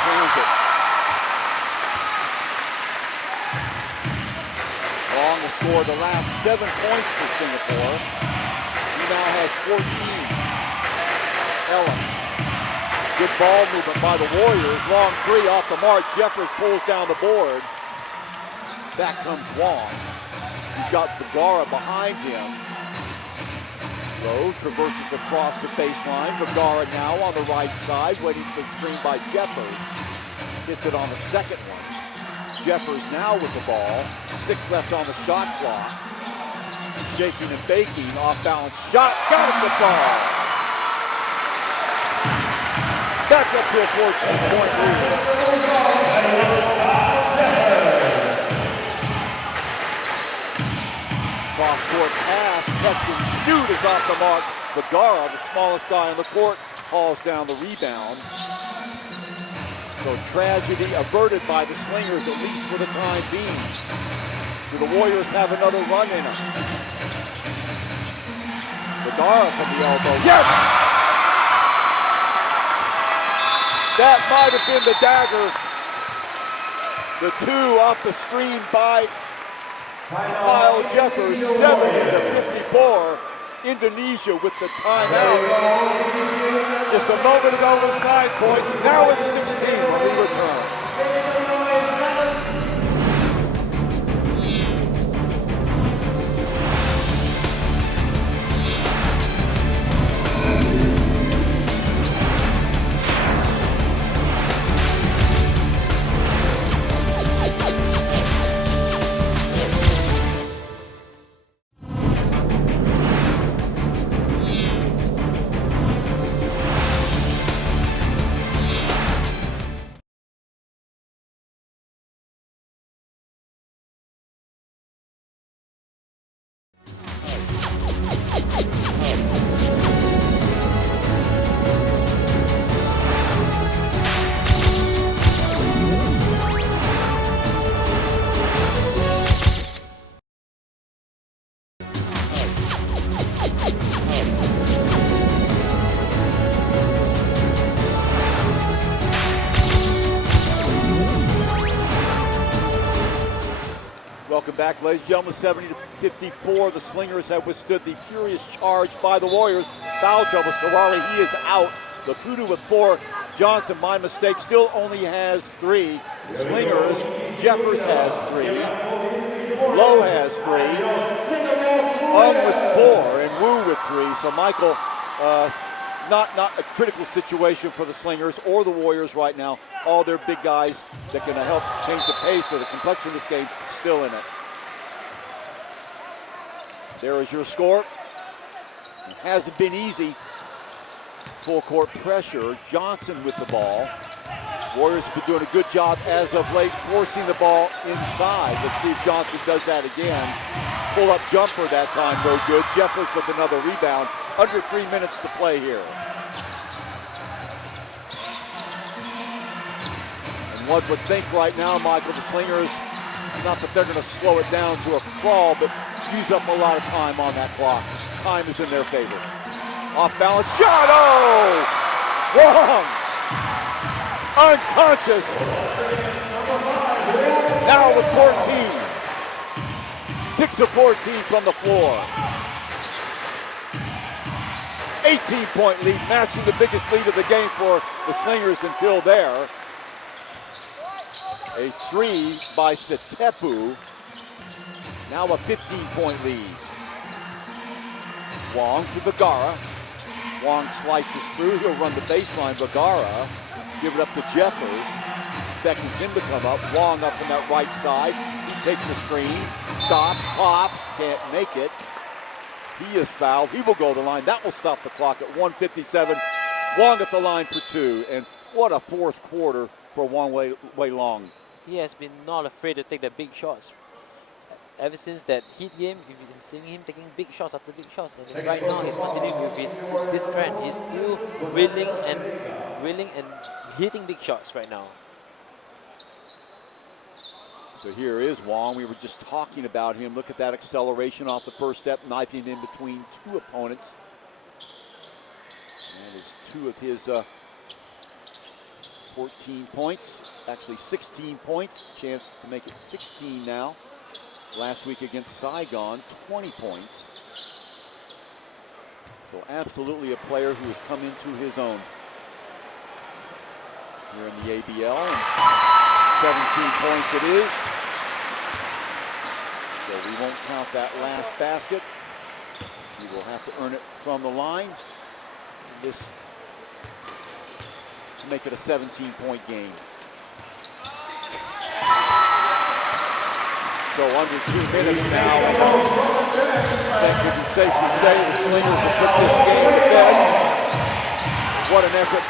Cleans it. Wong will score the last 7 points for Singapore. He now has 14. Ellis. Good ball movement by the Warriors. Long 3 off the mark. Jeffers pulls down the board. Back comes Wong. He's got Vergara behind him. So traverses across the baseline. Vergara now on the right side, waiting for the screen by Jeffers. Hits it on the second one. Jeffers now with the ball. 6 left on the shot clock. Shaking and baking, off balance shot. Got it to fall. back up to a 14-point lead. Cross-court pass, catch and shoot is off the mark. Vergara, the smallest guy on the court, hauls down the rebound. So tragedy averted by the Slingers, at least for the time being. Do the Warriors have another run in them? Vergara from the elbow. Yes! That might have been the dagger. The two off the screen by Kyle Jeffers, 70-54. Indonesia with the timeout. Just a moment ago it was 9 points. Now it's 16 when we return. Welcome back, ladies and gentlemen. 70-54. The Slingers have withstood the furious charge by the Warriors. Foul trouble. Sarari, he is out. Laputa with 4. Johnson, my mistake, still only has 3. Slingers, Jeffers has 3. Lowe has 3. With 4 and Wu with 3. So Michael, not a critical situation for the Slingers or the Warriors right now. All their big guys that can help change the pace or the complexion of this game still in it. There is your score. It hasn't been easy. Full court pressure. Johnson with the ball. Warriors have been doing a good job as of late forcing the ball inside. Let's see if Johnson does that again. Pull-up jumper that time, no good. Jeffers with another rebound. Under 3 minutes to play here. And one would think right now, Michael, the Slingers, not that they're going to slow it down to a crawl, but use up a lot of time on that clock. Time is in their favor. Off balance shot, oh! Wrong! Unconscious. Now with 14. 6 of 14 from the floor. 18-point lead, matching the biggest lead of the game for the Slingers until there. A 3 by Setepu. Now a 15-point lead. Wong to Vergara. Wong slices through. He'll run the baseline. Vergara. Give it up to Jeffers. Beckons him to come up. Wong up on that right side. He takes the screen. Stops. Pops. Can't make it. He is fouled. He will go to the line. That will stop the clock at 1:57. Wong at the line for 2. And what a fourth quarter for Wong Wei Long. He has been not afraid to take the big shots. Ever since that Heat game, you've been seeing him taking big shots after big shots. And right now, he's continuing with this trend. He's still willing and hitting big shots right now. So here is Wong. We were just talking about him. Look at that acceleration off the first step, knifing in between 2 opponents. And it's 2 of his 14 points. Actually 16 points. Chance to make it 16 now. Last week against Saigon, 20 points. So absolutely a player who has come into his own here in the ABL. And 17 points it is. So we won't count that last basket. He will have to earn it from the line. This to make it a 17-point game. So under 2 minutes now. I think we can safely say the Slingers have put this game to bed. What an effort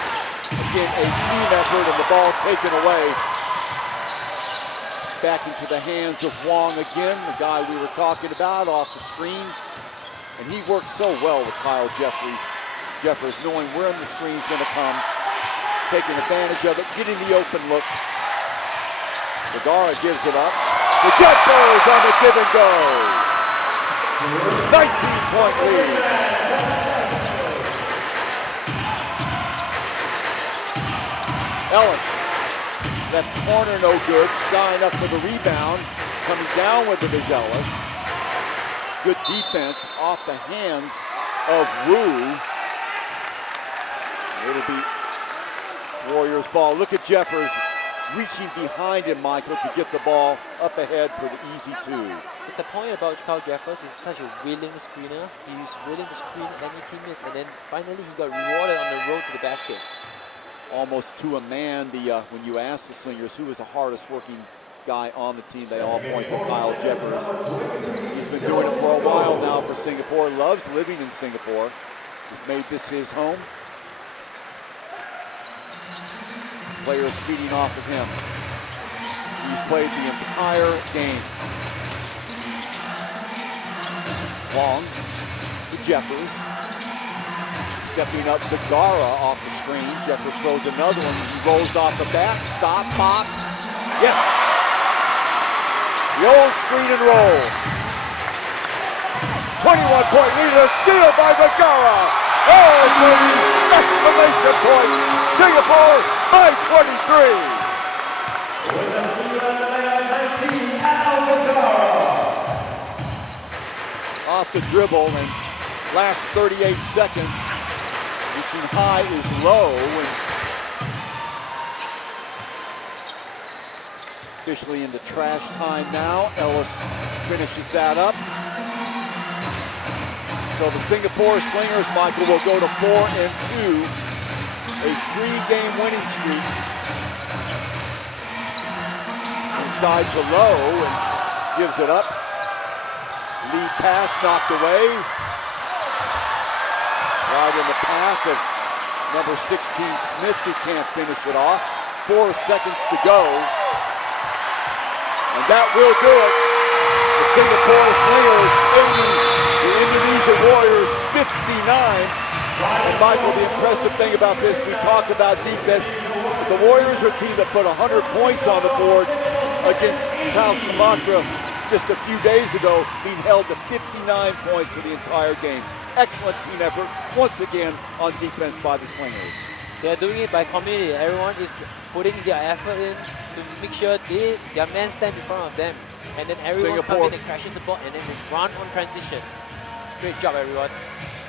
Again, a team effort and the ball taken away. Back into the hands of Wong again, the guy we were talking about off the screen. And he works so well with Kyle Jeffers, knowing where the screen's gonna come, taking advantage of it, getting the open look. Vergara gives it up. The Jeffers on the give and go. 19-point lead. Ellis, left corner no good, skying up for the rebound. Coming down with it is Ellis. Good defense off the hands of Wu. It'll be Warriors ball. Look at Jeffers reaching behind him, Michael, to get the ball up ahead for the easy two. But the point about Kyle Jeffers is such a willing screener. He's willing to screen any teammates, and then finally he got rewarded on the road to the basket. Almost to a man, when you ask the Slingers who is the hardest working guy on the team, they all point to Kyle Jeffers. He's been doing it for a while now for Singapore, loves living in Singapore. He's made this his home. Players feeding off of him. He's played the entire game. Wong to Jeffers. Stepping up Vergara off the screen. Jeffers throws another one. He rolls off the back. Stop, pop. Yes. The old screen and roll. 21-point lead. A steal by Vergara. Oh, exclamation point. Singapore by 23. With the steal at 19, Vergara. Off the dribble and last 38 seconds. Reaching high is low. And officially into trash time now. Ellis finishes that up. So the Singapore Slingers, Michael, will go to 4-2. A 3-game winning streak. Inside to Low and gives it up. Lead pass knocked away. Right in the path of number 16 Smith, who can't finish it off. 4 seconds to go. And that will do it. The Singapore Slingers 80, the Indonesia Warriors 59. And Michael, the impressive thing about this, we talked about defense. The Warriors are a team that put 100 points on the board against South Sumatra just a few days ago, being held to 59 points for the entire game. Excellent team effort, once again, on defense by the Slingers. They're doing it by community. Everyone is putting their effort in to make sure their men stand in front of them. And then everyone comes in and crashes the ball, and then we run on transition. Great job, everyone.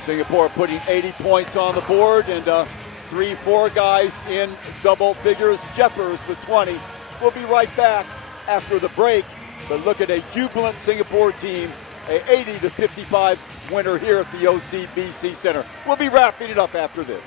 Singapore putting 80 points on the board, and 3-4 guys in double figures. Jeffers with 20. We'll be right back after the break. But look at a jubilant Singapore team, a 80-55 winner here at the OCBC Center. We'll be wrapping it up after this.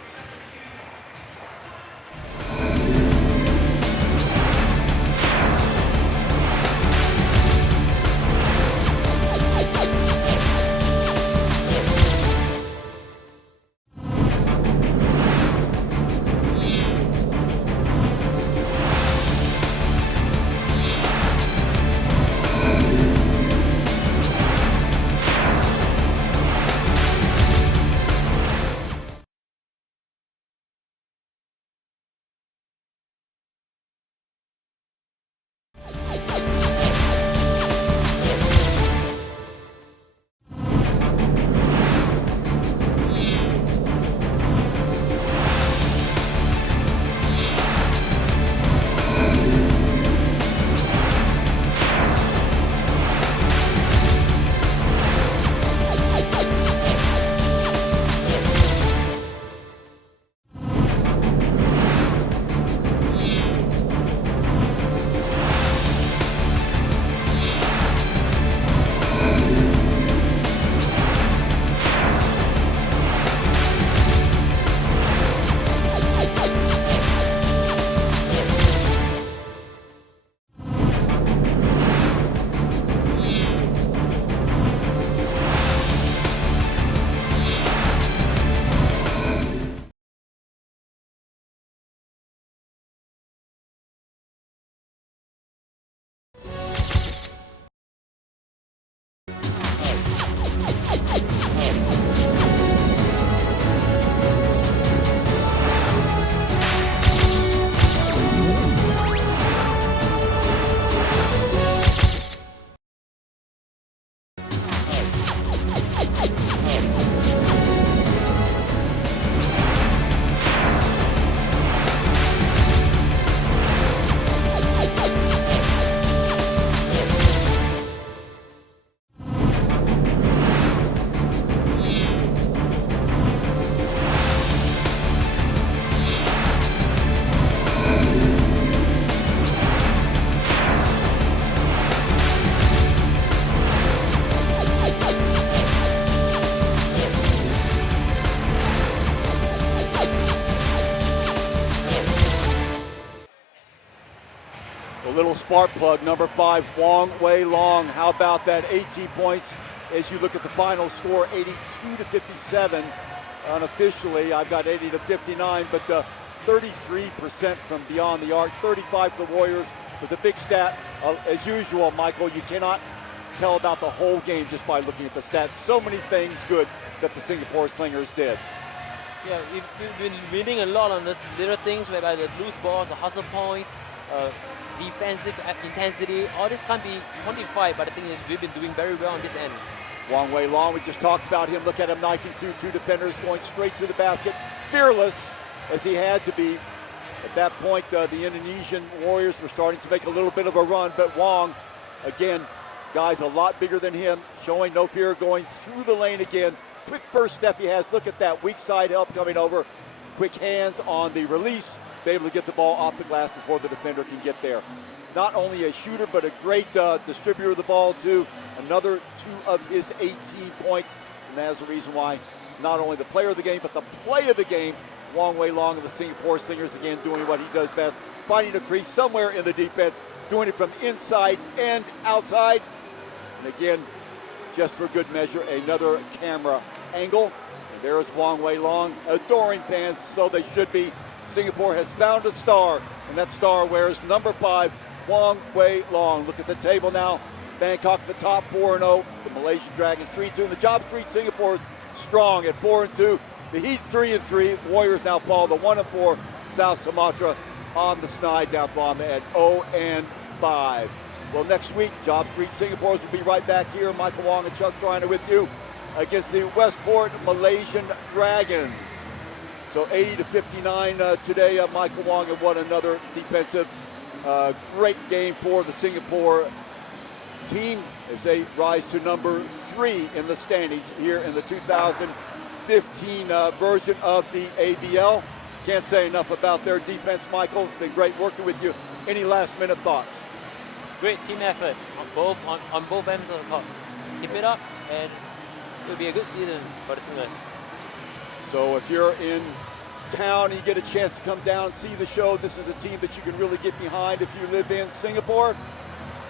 little spark plug, number 5, Wong Wei Long. How about that? 18 points as you look at the final score, 82-57 unofficially. I've got 80-59, but 33% from beyond the arc, 35 for the Warriors. With a big stat, as usual, Michael, you cannot tell about the whole game just by looking at the stats. So many things good that the Singapore Slingers did. Yeah, we've been winning a lot on those little things whereby the loose balls, the hustle points, defensive intensity, all this can't be quantified, but the thing is we've been doing very well on this end. Wong Wei Long, we just talked about him. Look at him knifing through 2 defenders, going straight to the basket. Fearless, as he had to be. At that point, the Indonesian Warriors were starting to make a little bit of a run, but Wong, again, guys a lot bigger than him, showing no fear, going through the lane again. Quick first step he has. Look at that weak side help coming over. Quick hands on the release. Be able to get the ball off the glass before the defender can get there. Not only a shooter, but a great distributor of the ball too. Another 2 of his 18 points. And that's the reason why not only the player of the game, but the play of the game, Wong Wei Long of the Singapore Slingers, again doing what he does best, finding a crease somewhere in the defense, doing it from inside and outside. And again, just for good measure, another camera angle. And there's Wong Wei Long, adoring fans, so they should be. Singapore has found a star, and that star wears number 5, Wong Wei Long. Look at the table now. Bangkok the top 4-0. The Malaysian Dragons 3-2. And the Job Street Singapore is strong at 4-2. The Heat 3-3. Warriors now fall to 1-4. South Sumatra on the snide down bottom at 0-5. Well, next week, Job Street Singapore will be right back here. Michael Wong and Chuck Joyner with you against the Westport Malaysian Dragons. So 80-59 today. Michael Wong, and what another defensive great game for the Singapore team as they rise to number 3 in the standings here in the 2015 version of the ABL. Can't say enough about their defense, Michael. It's been great working with you. Any last-minute thoughts? Great team effort on both ends of the court. Keep it up, and it'll be a good season for the Slingers. So if you're in town and you get a chance to come down and see the show, this is a team that you can really get behind if you live in Singapore.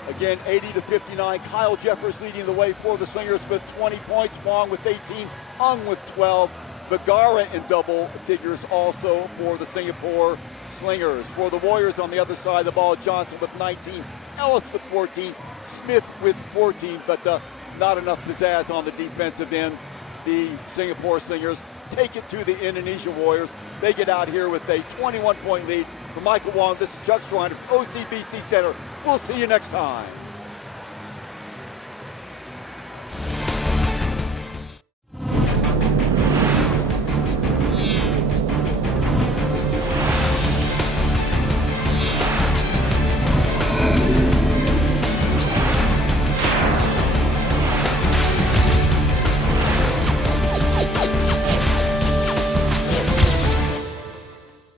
Again, 80-59. Kyle Jeffers leading the way for the Slingers with 20 points. Wong with 18. Ung with 12. Vergara in double figures also for the Singapore Slingers. For the Warriors on the other side of the ball, Johnson with 19. Ellis with 14. Smith with 14. But not enough pizzazz on the defensive end. The Singapore Slingers take it to the Indonesian Warriors. They get out here with a 21-point lead. For Michael Wong, this is Chuck Schreiner, OCBC Center. We'll see you next time.